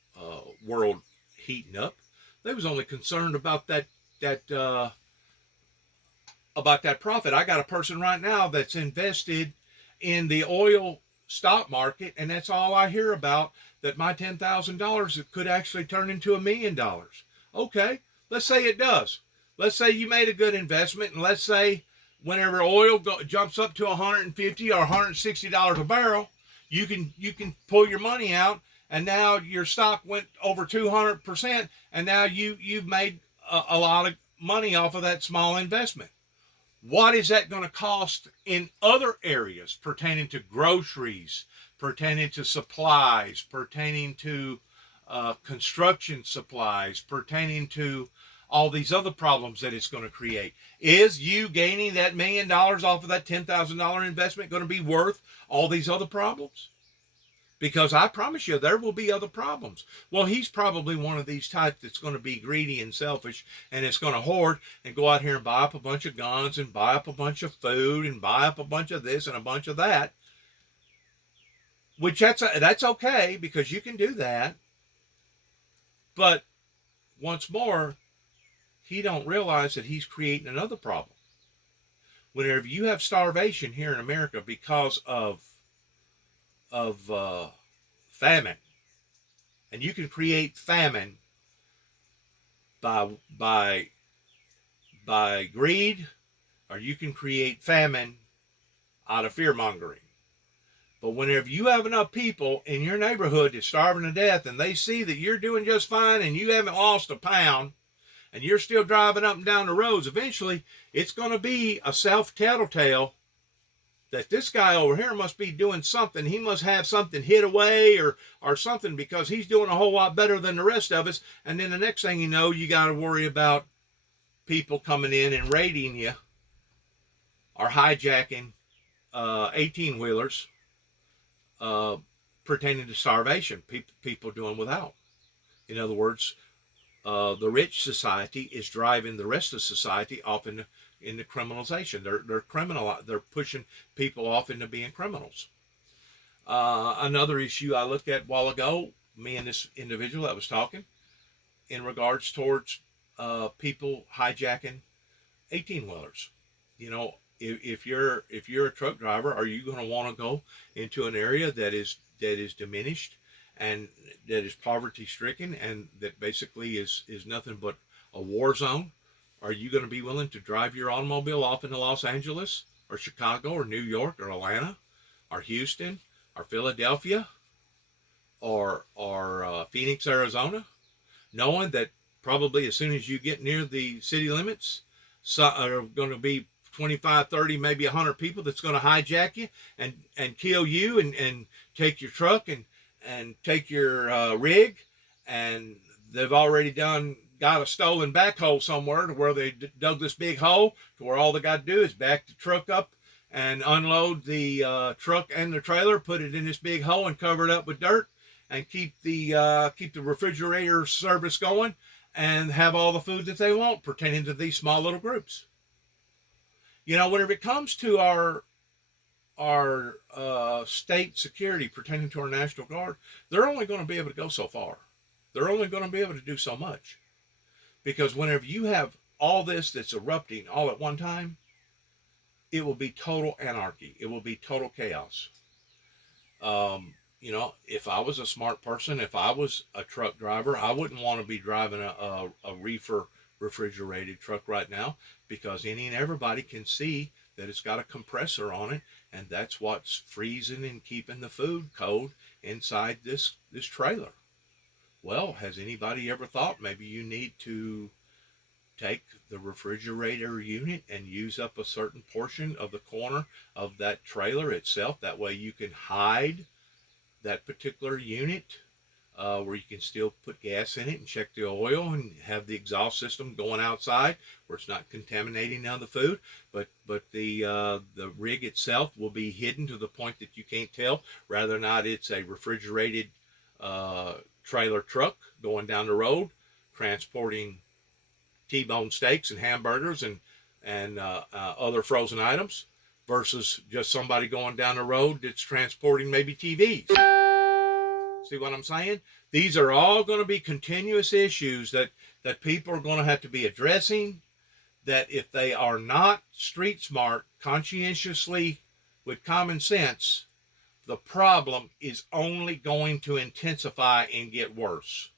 world heating up. They was only concerned about that profit. I got a person right now that's invested in the oil stock market, and that's all I hear about, that my $10,000 could actually turn into $1 million. Okay, Let's say it does. Let's say you made a good investment, and let's say whenever oil jumps up to $150 or $160 a barrel, you can pull your money out, and now your stock went over 200%, and now you've made a lot of money off of that small investment. What is that going to cost in other areas pertaining to groceries, pertaining to supplies, pertaining to construction supplies, pertaining to all these other problems that it's going to create? Is you gaining that $1 million off of that $10,000 investment going to be worth all these other problems? Because I promise you, there will be other problems. Well, he's probably one of these types that's going to be greedy and selfish, and it's going to hoard and go out here and buy up a bunch of guns and buy up a bunch of food and buy up a bunch of this and a bunch of that. Which that's okay, because you can do that. But once more, he don't realize that he's creating another problem. Whenever you have starvation here in America because of famine, and you can create famine by greed, or you can create famine out of fear mongering. But whenever you have enough people in your neighborhood that's starving to death, and they see that you're doing just fine and you haven't lost a pound, and you're still driving up and down the roads, eventually it's going to be a self-tattletale that this guy over here must be doing something. He must have something hid away or something, because he's doing a whole lot better than the rest of us. And then the next thing you know, you got to worry about people coming in and raiding you or hijacking 18-wheelers pertaining to starvation, people doing without. In other words, the rich society is driving the rest of society off into criminalization. They're pushing people off into being criminals. Another issue I looked at a while ago, me and this individual that was talking, in regards towards people hijacking 18-wheelers. You know, if you're a truck driver, are you going to want to go into an area that is diminished and that is poverty stricken and that basically is nothing but a war zone? Are you going to be willing to drive your automobile off into Los Angeles or Chicago or New York or Atlanta or Houston or Philadelphia or Phoenix, Arizona, knowing that probably as soon as you get near the city limits, are going to be 25, 30, maybe 100 people that's going to hijack you and kill you and take your truck and take your rig, and they've already got a stolen backhoe somewhere to where they dug this big hole to where all they got to do is back the truck up and unload the truck and the trailer, put it in this big hole and cover it up with dirt, and keep the refrigerator service going and have all the food that they want pertaining to these small little groups. You know, whenever it comes to our state security pertaining to our National Guard, they're only going to be able to go so far. They're only going to be able to do so much. Because whenever you have all this that's erupting all at one time, it will be total anarchy. It will be total chaos. You know, if I was a smart person, if I was a truck driver, I wouldn't want to be driving a reefer refrigerated truck right now, because any and everybody can see that it's got a compressor on it, and that's what's freezing and keeping the food cold inside this trailer. Well, has anybody ever thought maybe you need to take the refrigerator unit and use up a certain portion of the corner of that trailer itself? That way you can hide that particular unit where you can still put gas in it and check the oil and have the exhaust system going outside where it's not contaminating the food. But the rig itself will be hidden to the point that you can't tell whether or not it's a refrigerated trailer truck going down the road transporting T-bone steaks and hamburgers and other frozen items versus just somebody going down the road that's transporting maybe TVs. See what I'm saying? These are all going to be continuous issues that people are going to have to be addressing, that if they are not street smart, conscientiously, with common sense, the problem is only going to intensify and get worse.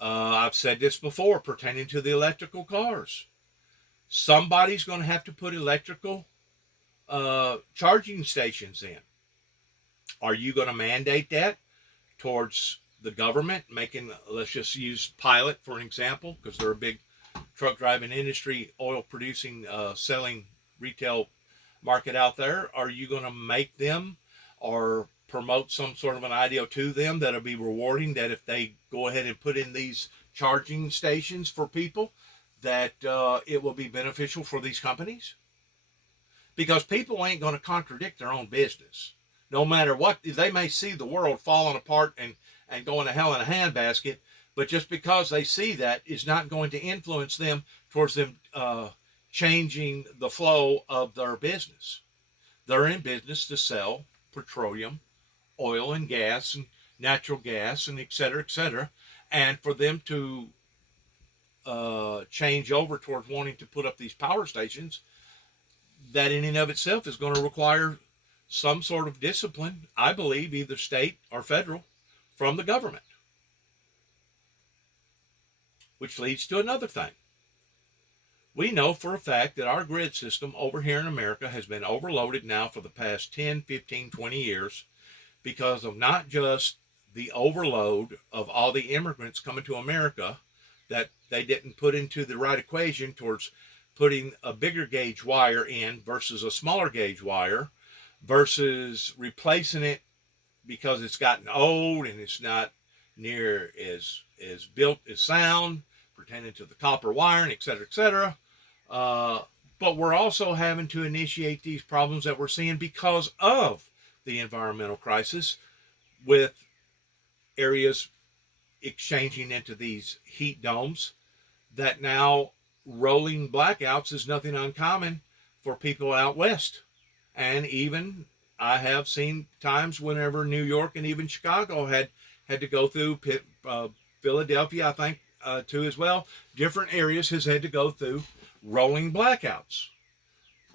I've said this before pertaining to the electrical cars. Somebody's going to have to put electrical charging stations in. Are you going to mandate that towards the government making, let's just use Pilot for an example, because they're a big truck driving industry, oil producing, selling retail market out there? Are you going to make them or promote some sort of an idea to them that'll be rewarding, that if they go ahead and put in these charging stations for people, that it will be beneficial for these companies? Because people ain't going to contradict their own business. No matter what, they may see the world falling apart and going to hell in a handbasket, but just because they see that is not going to influence them towards them changing the flow of their business. They're in business to sell petroleum, oil and gas and natural gas and et cetera, and for them to change over towards wanting to put up these power stations, that in and of itself is going to require some sort of discipline, I believe, either state or federal, from the government. Which leads to another thing. We know for a fact that our grid system over here in America has been overloaded now for the past 10, 15, 20 years because of not just the overload of all the immigrants coming to America that they didn't put into the right equation towards putting a bigger gauge wire in versus a smaller gauge wire versus replacing it because it's gotten old and it's not near as built as sound pertaining to the copper wiring, et cetera, but we're also having to initiate these problems that we're seeing because of the environmental crisis, with areas exchanging into these heat domes, that now rolling blackouts is nothing uncommon for people out west. And even I have seen times whenever New York and even Chicago had to go through, Philadelphia, I think, too, as well. Different areas has had to go through rolling blackouts.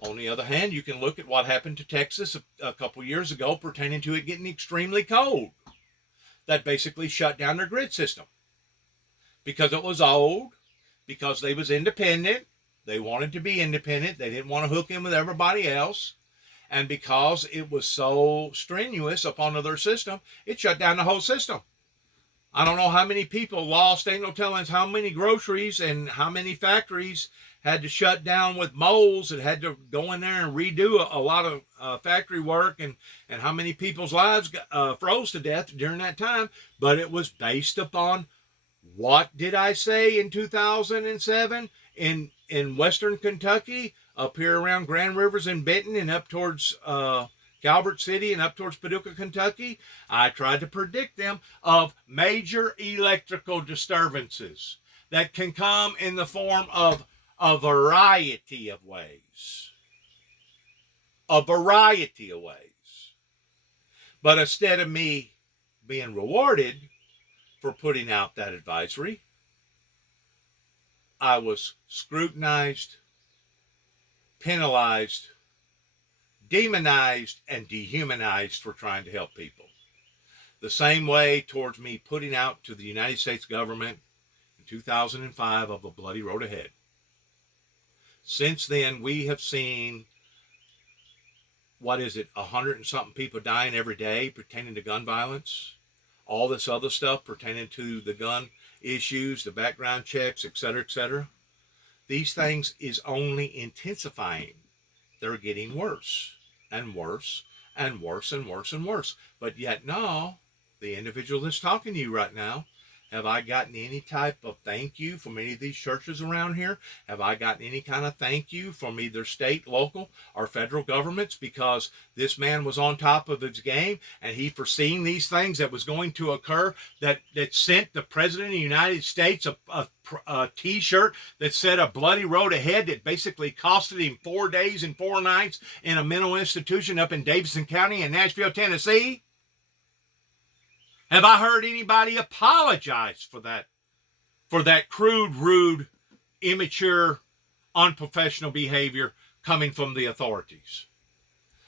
On the other hand, you can look at what happened to Texas a couple years ago pertaining to it getting extremely cold. That basically shut down their grid system because it was old, because they was independent. They wanted to be independent. They didn't want to hook in with everybody else. And because it was so strenuous upon their system, it shut down the whole system. I don't know how many people lost, ain't no telling how many groceries and how many factories had to shut down with moles and had to go in there and redo a lot of factory work, and how many people's lives froze to death during that time. But it was based upon, what did I say in 2007 in Western Kentucky, up here around Grand Rivers and Benton and up towards Calvert City and up towards Paducah, Kentucky? I tried to predict them of major electrical disturbances that can come in the form of a variety of ways. A variety of ways. But instead of me being rewarded for putting out that advisory, I was scrutinized, penalized, demonized, and dehumanized for trying to help people. The same way towards me putting out to the United States government in 2005 of a bloody road ahead. Since then, we have seen, 100 and something people dying every day pertaining to gun violence. All this other stuff pertaining to the gun issues, the background checks, et cetera. These things is only intensifying. They're getting worse and worse and worse and worse and worse. But yet now, the individual that's talking to you right now, have I gotten any type of thank you from any of these churches around here? Have I gotten any kind of thank you from either state, local, or federal governments? Because this man was on top of his game and he foreseen these things that was going to occur, that sent the President of the United States a T-shirt that said a bloody road ahead, that basically costed him 4 days and 4 nights in a mental institution up in Davidson County in Nashville, Tennessee. Have I heard anybody apologize for that crude, rude, immature, unprofessional behavior coming from the authorities?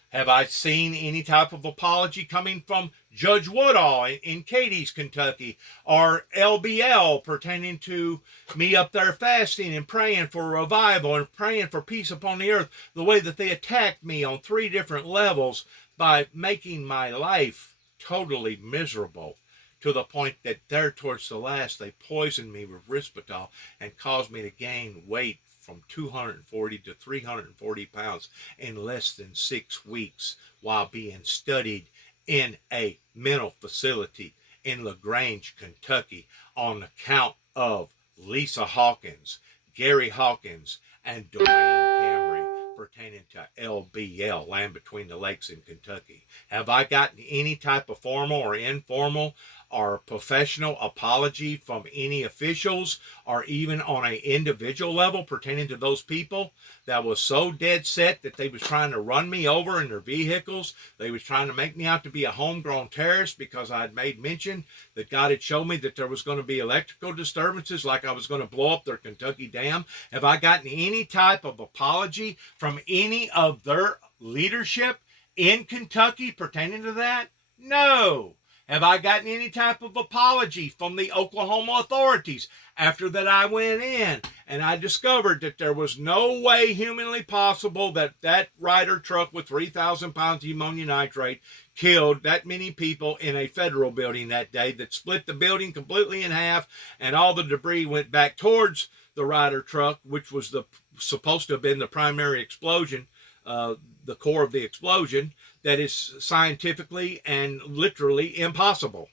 Have I seen any type of apology coming from Judge Woodall in Cadiz, Kentucky, or LBL pertaining to me up there fasting and praying for revival and praying for peace upon the earth, the way that they attacked me on 3 different levels by making my life totally miserable, to the point that there towards the last they poisoned me with Risperdal and caused me to gain weight from 240 to 340 pounds in less than 6 weeks while being studied in a mental facility in LaGrange, Kentucky, on account of Lisa Hawkins, Gary Hawkins, and Dwayne Camry pertaining to LBL, Land Between the Lakes in Kentucky. Have I gotten any type of formal or informal or professional apology from any officials, or even on an individual level pertaining to those people that was so dead set that they was trying to run me over in their vehicles? They was trying to make me out to be a homegrown terrorist because I had made mention that God had shown me that there was going to be electrical disturbances, like I was going to blow up their Kentucky dam. Have I gotten any type of apology from any of their leadership in Kentucky pertaining to that? No. Have I gotten any type of apology from the Oklahoma authorities after that I went in and I discovered that there was no way humanly possible that that Ryder truck with 3,000 pounds of ammonium nitrate killed that many people in a federal building that day, that split the building completely in half, and all the debris went back towards the Ryder truck, which was supposed to have been the primary explosion, the core of the explosion, that is scientifically and literally impossible.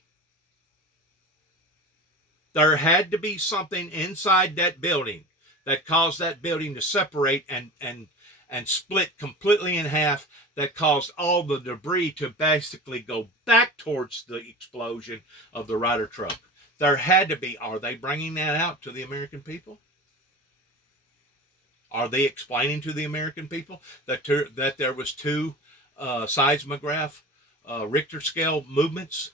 There had to be something inside that building that caused that building to separate and split completely in half, that caused all the debris to basically go back towards the explosion of the Ryder truck. There had to be. Are they bringing that out to the American people? Are they explaining to the American people that there was 2 seismograph Richter scale movements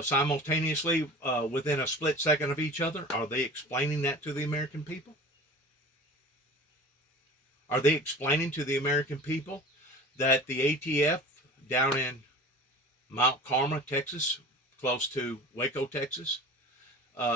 simultaneously within a split second of each other? Are they explaining that to the American people? Are they explaining to the American people that the ATF down in Mount Carmel, Texas, close to Waco, Texas,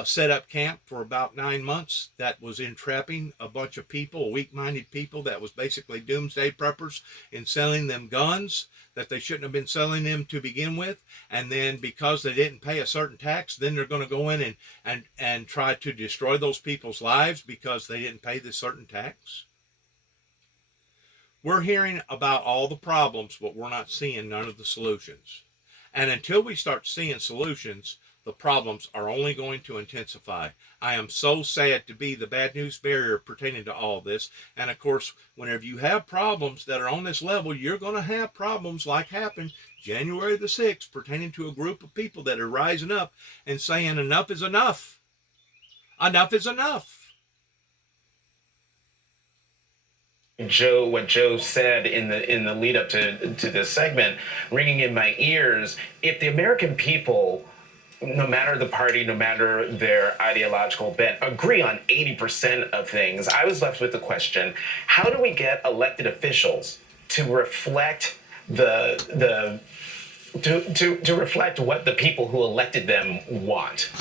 set up camp for about 9 months that was entrapping a bunch of people, weak-minded people, that was basically doomsday preppers, in selling them guns that they shouldn't have been selling them to begin with? And then because they didn't pay a certain tax, then they're going to go in and try to destroy those people's lives because they didn't pay this certain tax? We're hearing about all the problems, but we're not seeing none of the solutions. And until we start seeing solutions, the problems are only going to intensify. I am so sad to be the bad news bearer pertaining to all this. And of course, whenever you have problems that are on this level, you're going to have problems like happened January the 6th pertaining to a group of people that are rising up and saying enough is enough. Enough is enough. What Joe said in the lead up to this segment, ringing in my ears. If the American people, no matter the party, no matter their ideological bent, agree on 80% of things, I was left with the question: how do we get elected officials to reflect to reflect what the people who elected them want?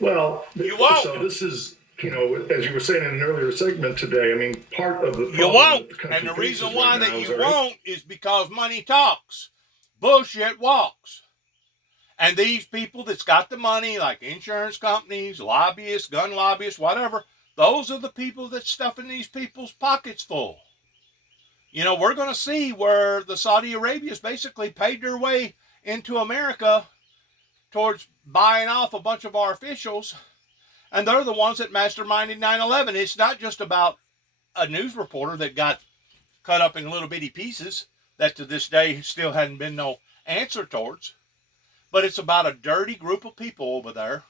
Well, you won't. So this is, as you were saying in an earlier segment today, I mean, part of the problem you won't, that the country and the faces reason why right that now you won't is because money talks, bullshit walks. And these people that's got the money, like insurance companies, lobbyists, gun lobbyists, whatever, those are the people that's stuffing these people's pockets full. We're going to see where the Saudi Arabians basically paid their way into America towards buying off a bunch of our officials, and they're the ones that masterminded 9/11. It's not just about a news reporter that got cut up in little bitty pieces that to this day still hadn't been no answer towards. But it's about a dirty group of people over there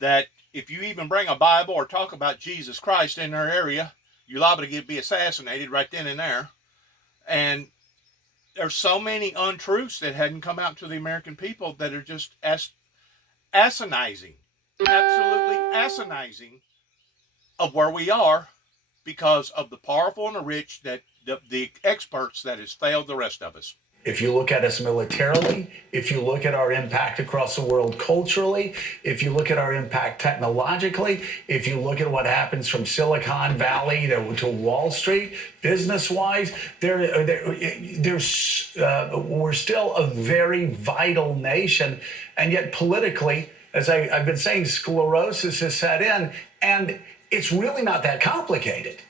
that if you even bring a Bible or talk about Jesus Christ in their area, you're liable to be assassinated right then and there. And there's so many untruths that hadn't come out to the American people that are just asinizing, absolutely asinizing of where we are because of the powerful and the rich, that the experts that has failed the rest of us. If you look at us militarily, if you look at our impact across the world culturally, if you look at our impact technologically, if you look at what happens from Silicon Valley to Wall Street, business-wise, we're still a very vital nation. And yet politically, as I've been saying, sclerosis has set in, and it's really not that complicated.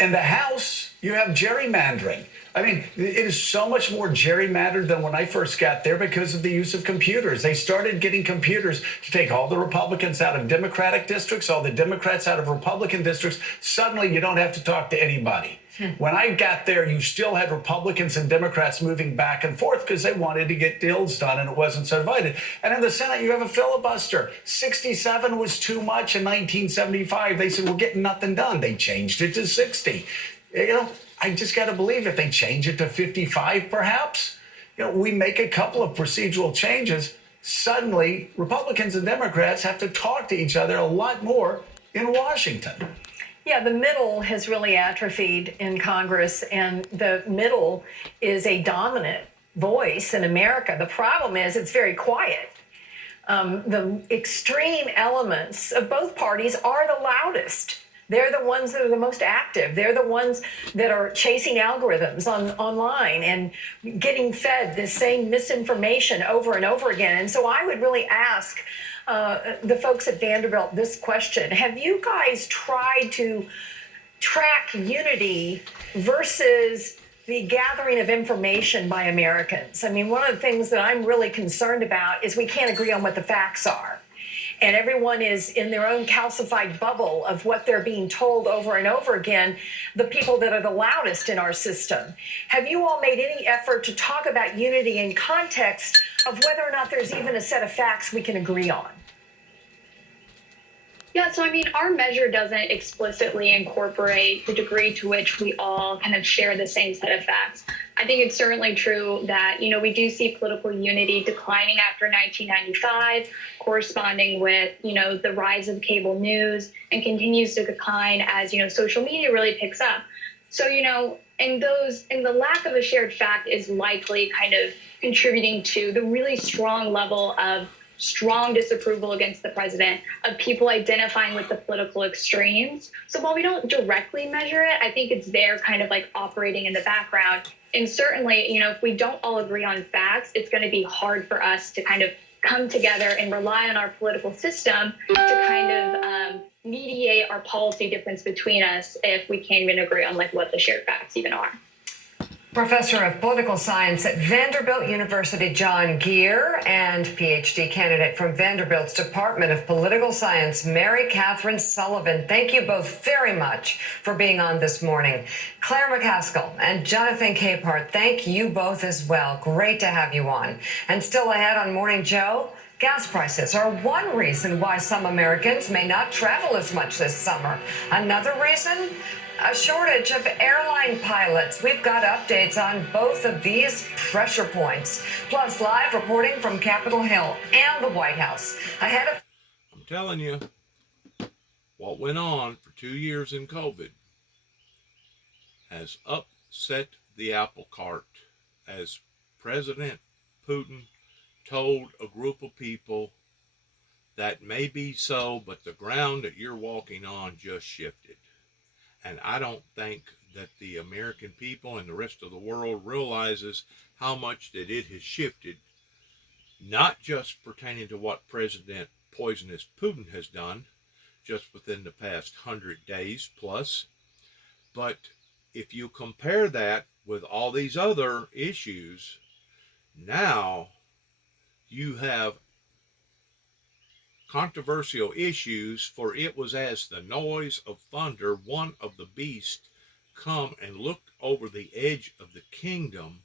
In the House, you have gerrymandering. I mean, it is so much more gerrymandered than when I first got there because of the use of computers. They started getting computers to take all the Republicans out of Democratic districts, all the Democrats out of Republican districts. Suddenly, you don't have to talk to anybody. When I got there, you still had Republicans and Democrats moving back and forth because they wanted to get deals done and it wasn't so divided. And in the Senate, you have a filibuster. 67 was too much in 1975. They said, we're getting nothing done. They changed it to 60. You know, I just got to believe if they change it to 55, perhaps, we make a couple of procedural changes. Suddenly, Republicans and Democrats have to talk to each other a lot more in Washington. Yeah, the middle has really atrophied in Congress, and the middle is a dominant voice in America. The problem is it's very quiet. The extreme elements of both parties are the loudest. They're the ones that are the most active. They're the ones that are chasing algorithms online and getting fed the same misinformation over and over again. And so I would really ask the folks at Vanderbilt this question. Have you guys tried to track unity versus the gathering of information by Americans? I mean, one of the things that I'm really concerned about is we can't agree on what the facts are. And everyone is in their own calcified bubble of what they're being told over and over again, the people that are the loudest in our system. Have you all made any effort to talk about unity in context of whether or not there's even a set of facts we can agree on? Yeah, so I mean, our measure doesn't explicitly incorporate the degree to which we all kind of share the same set of facts. I think it's certainly true that, we do see political unity declining after 1995, corresponding with, the rise of cable news, and continues to decline as, social media really picks up. So, and the lack of a shared fact is likely kind of contributing to the really strong level of strong disapproval against the president, of people identifying with the political extremes. So while we don't directly measure it, I think it's there kind of like operating in the background. And certainly, if we don't all agree on facts, it's going to be hard for us to kind of come together and rely on our political system to kind of mediate our policy difference between us if we can't even agree on like what the shared facts even are. Professor of Political Science at Vanderbilt University, John Geer, and PhD candidate from Vanderbilt's Department of Political Science, Mary Catherine Sullivan. Thank you both very much for being on this morning. Claire McCaskill and Jonathan Capehart, thank you both as well. Great to have you on. And still ahead on Morning Joe, gas prices are one reason why some Americans may not travel as much this summer. Another reason? A shortage of airline pilots. We've got updates on both of these pressure points, plus live reporting from Capitol Hill and the White House. Ahead of... I'm telling you, what went on for 2 years in COVID has upset the apple cart as President Putin told a group of people that may be so, but the ground that you're walking on just shifted. And I don't think that the American people and the rest of the world realizes how much that it has shifted, not just pertaining to what President Poisonous Putin has done just within the past 100 days plus, but if you compare that with all these other issues, now you have controversial issues, for it was as the noise of thunder, one of the beasts come and looked over the edge of the kingdom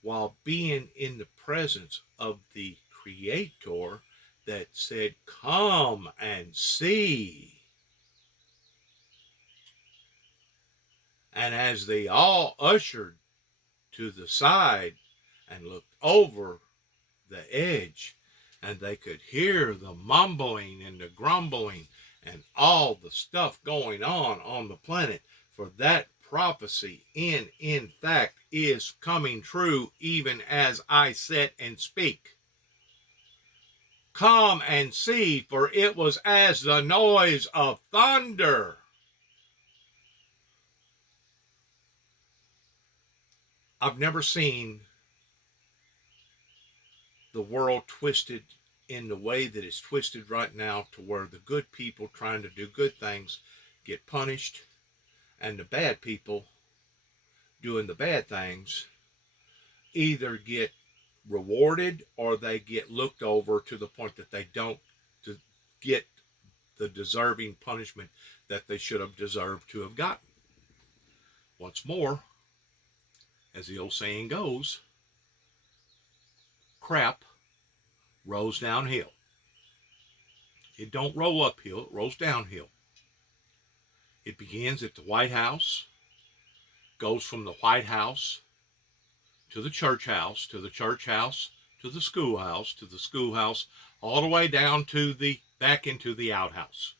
while being in the presence of the Creator that said, come and see. And as they all ushered to the side and looked over the edge, and they could hear the mumbling and the grumbling and all the stuff going on the planet, for that prophecy in fact is coming true even as I sit and speak. Come and see, for it was as the noise of thunder. I've never seen the world twisted in the way that it's twisted right now, to where the good people trying to do good things get punished, and the bad people doing the bad things either get rewarded or they get looked over to the point that they don't get the deserving punishment that they should have deserved to have gotten. Once more, as the old saying goes, crap rolls downhill. It don't roll uphill, it rolls downhill. It begins at the White House, goes from the White House to the church house, to the church house, to the schoolhouse, all the way down to back into the outhouse.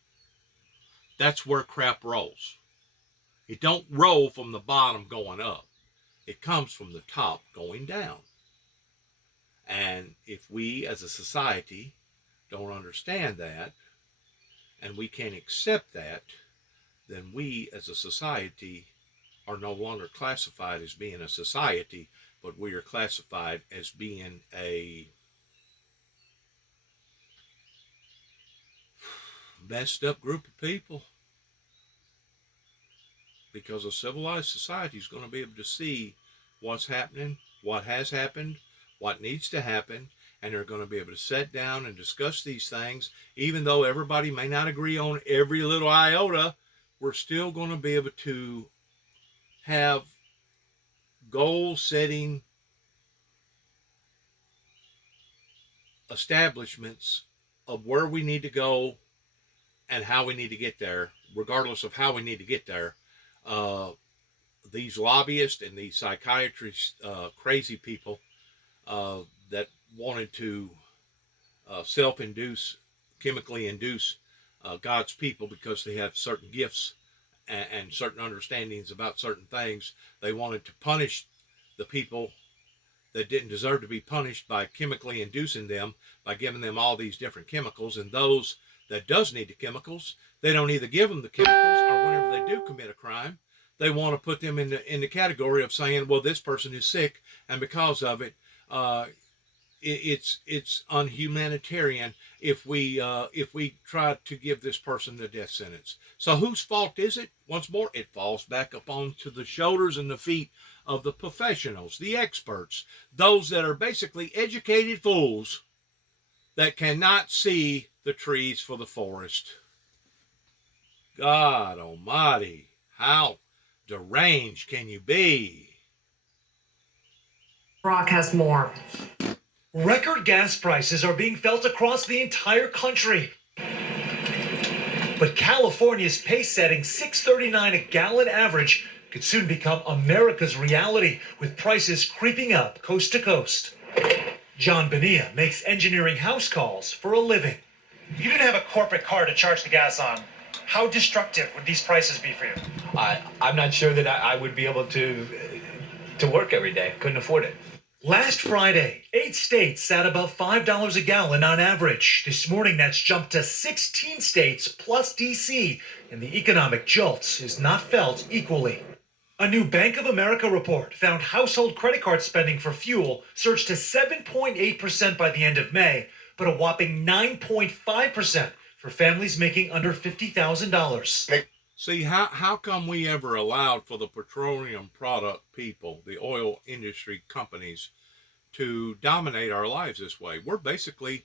That's where crap rolls. It don't roll from the bottom going up. It comes from the top going down. And if we as a society don't understand that, and we can't accept that, then we as a society are no longer classified as being a society, but we are classified as being a messed up group of people. Because a civilized society is going to be able to see what's happening, what has happened, what needs to happen, and they're going to be able to sit down and discuss these things. Even though everybody may not agree on every little iota, we're still going to be able to have goal-setting establishments of where we need to go and how we need to get there, regardless of how we need to get there. These lobbyists and these psychiatrists, crazy people that wanted to chemically induce God's people because they have certain gifts and certain understandings about certain things. They wanted to punish the people that didn't deserve to be punished by chemically inducing them, by giving them all these different chemicals. And those that does need the chemicals, they don't either give them the chemicals, or whenever they do commit a crime, they want to put them in the category of saying, well, this person is sick, and because of it, it's unhumanitarian if we try to give this person the death sentence. So whose fault is it? Once more, it falls back upon to the shoulders and the feet of the professionals, the experts, those that are basically educated fools that cannot see the trees for the forest. God almighty, how deranged can you be? Brock has more. Record gas prices are being felt across the entire country. But California's pace-setting $6.39 a gallon average could soon become America's reality, with prices creeping up coast to coast. John Bonilla makes engineering house calls for a living. If you didn't have a corporate car to charge the gas on, how destructive would these prices be for you? I'm not sure that I would be able to work every day. Couldn't afford it. Last Friday, 8 states sat above $5 a gallon on average. This morning, that's jumped to 16 states plus D.C., and the economic jolt is not felt equally. A new Bank of America report found household credit card spending for fuel surged to 7.8% by the end of May, but a whopping 9.5% for families making under $50,000. See, how come we ever allowed for the petroleum product people, the oil industry companies, to dominate our lives this way? We're basically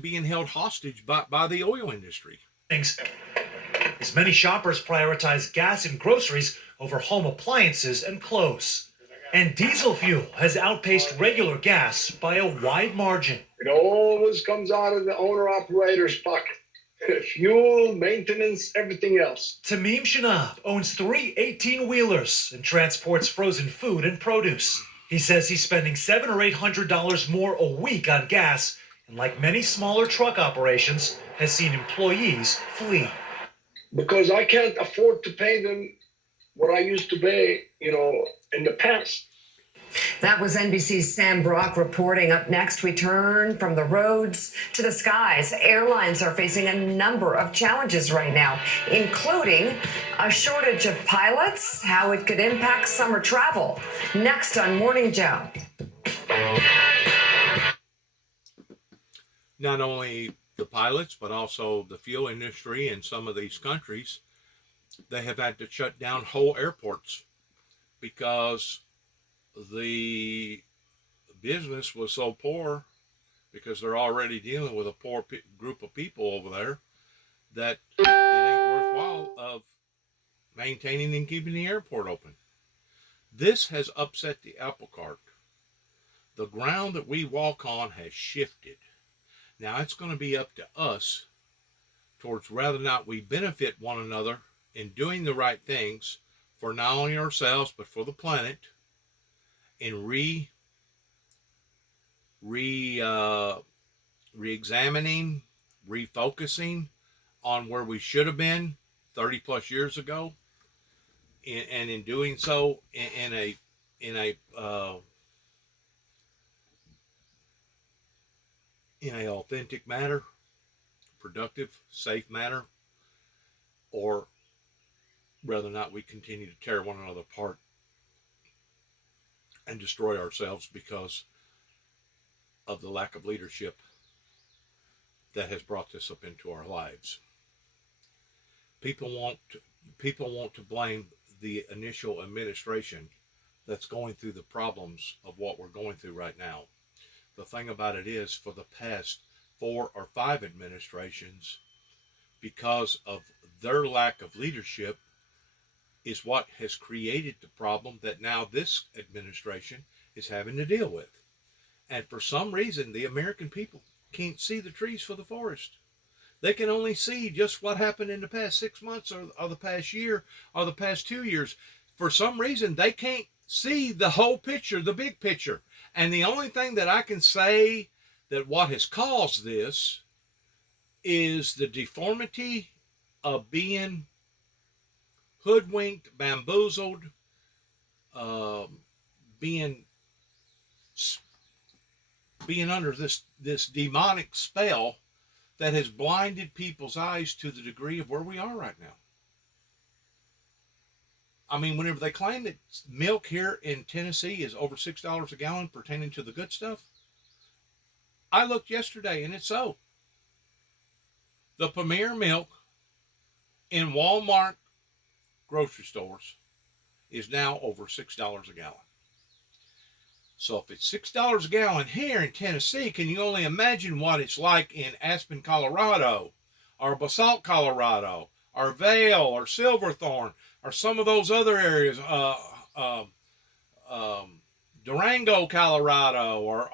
being held hostage by the oil industry. As many shoppers prioritize gas and groceries over home appliances and clothes. And diesel fuel has outpaced regular gas by a wide margin. It always comes out of the owner-operator's pocket. Fuel, maintenance, everything else. Tamim Shanab owns 3 18-wheelers and transports frozen food and produce. He says he's spending $700 or $800 more a week on gas, and like many smaller truck operations, has seen employees flee. Because I can't afford to pay them what I used to pay, in the past. That was NBC's Sam Brock reporting. Up next, we turn from the roads to the skies. Airlines are facing a number of challenges right now, including a shortage of pilots, how it could impact summer travel. Next on Morning Joe. Not only the pilots, but also the fuel industry in some of these countries, they have had to shut down whole airports because the business was so poor, because they're already dealing with a poor group of people over there, that it ain't worthwhile of maintaining and keeping the airport open. This has upset the apple cart. The ground that we walk on has shifted. Now it's going to be up to us towards whether or not we benefit one another in doing the right things for not only ourselves but for the planet, in re-examining, refocusing on where we should have been 30 plus years ago, and in doing so in a authentic manner, productive, safe manner, or whether or not we continue to tear one another apart and destroy ourselves because of the lack of leadership that has brought this up into our lives. People want to blame the initial administration that's going through the problems of what we're going through right now. The thing about it is, for the past 4 or 5 administrations, because of their lack of leadership, is what has created the problem that now this administration is having to deal with. And for some reason, the American people can't see the trees for the forest. They can only see just what happened in the past 6 months or the past year or the past 2 years. For some reason, they can't see the whole picture, the big picture. And the only thing that I can say that what has caused this is the deformity of being hoodwinked, bamboozled, being under this demonic spell that has blinded people's eyes to the degree of where we are right now. I mean, whenever they claim that milk here in Tennessee is over $6 a gallon pertaining to the good stuff, I looked yesterday and it's so. The Premier milk in Walmart grocery stores is now over $6 a gallon. So if it's $6 a gallon here in Tennessee, can you only imagine what it's like in Aspen, Colorado, or Basalt, Colorado, or Vail, or Silverthorne, or some of those other areas, Durango, Colorado, or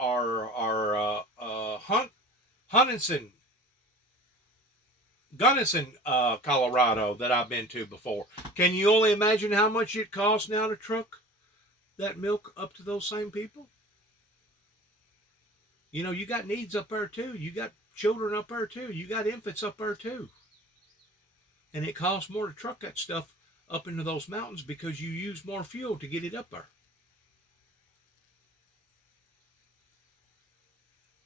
Gunnison, Colorado, that I've been to before. Can you only imagine how much it costs now to truck that milk up to those same people? You know, you got needs up there too. You got children up there too. You got infants up there too. And it costs more to truck that stuff up into those mountains because you use more fuel to get it up there.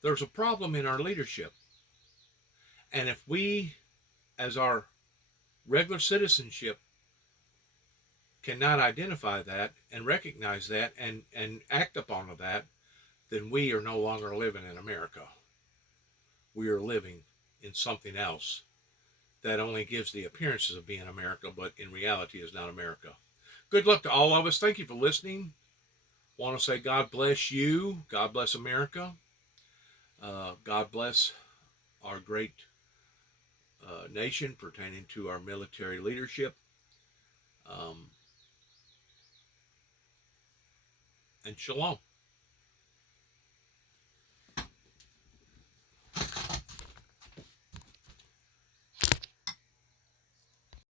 There's a problem in our leadership. And if we, as our regular citizenship, cannot identify that and recognize that and act upon that, then we are no longer living in America. We are living in something else that only gives the appearances of being America, but in reality is not America. Good luck to all of us. Thank you for listening. Want to say God bless you. God bless America. God bless our great nation pertaining to our military leadership. And shalom.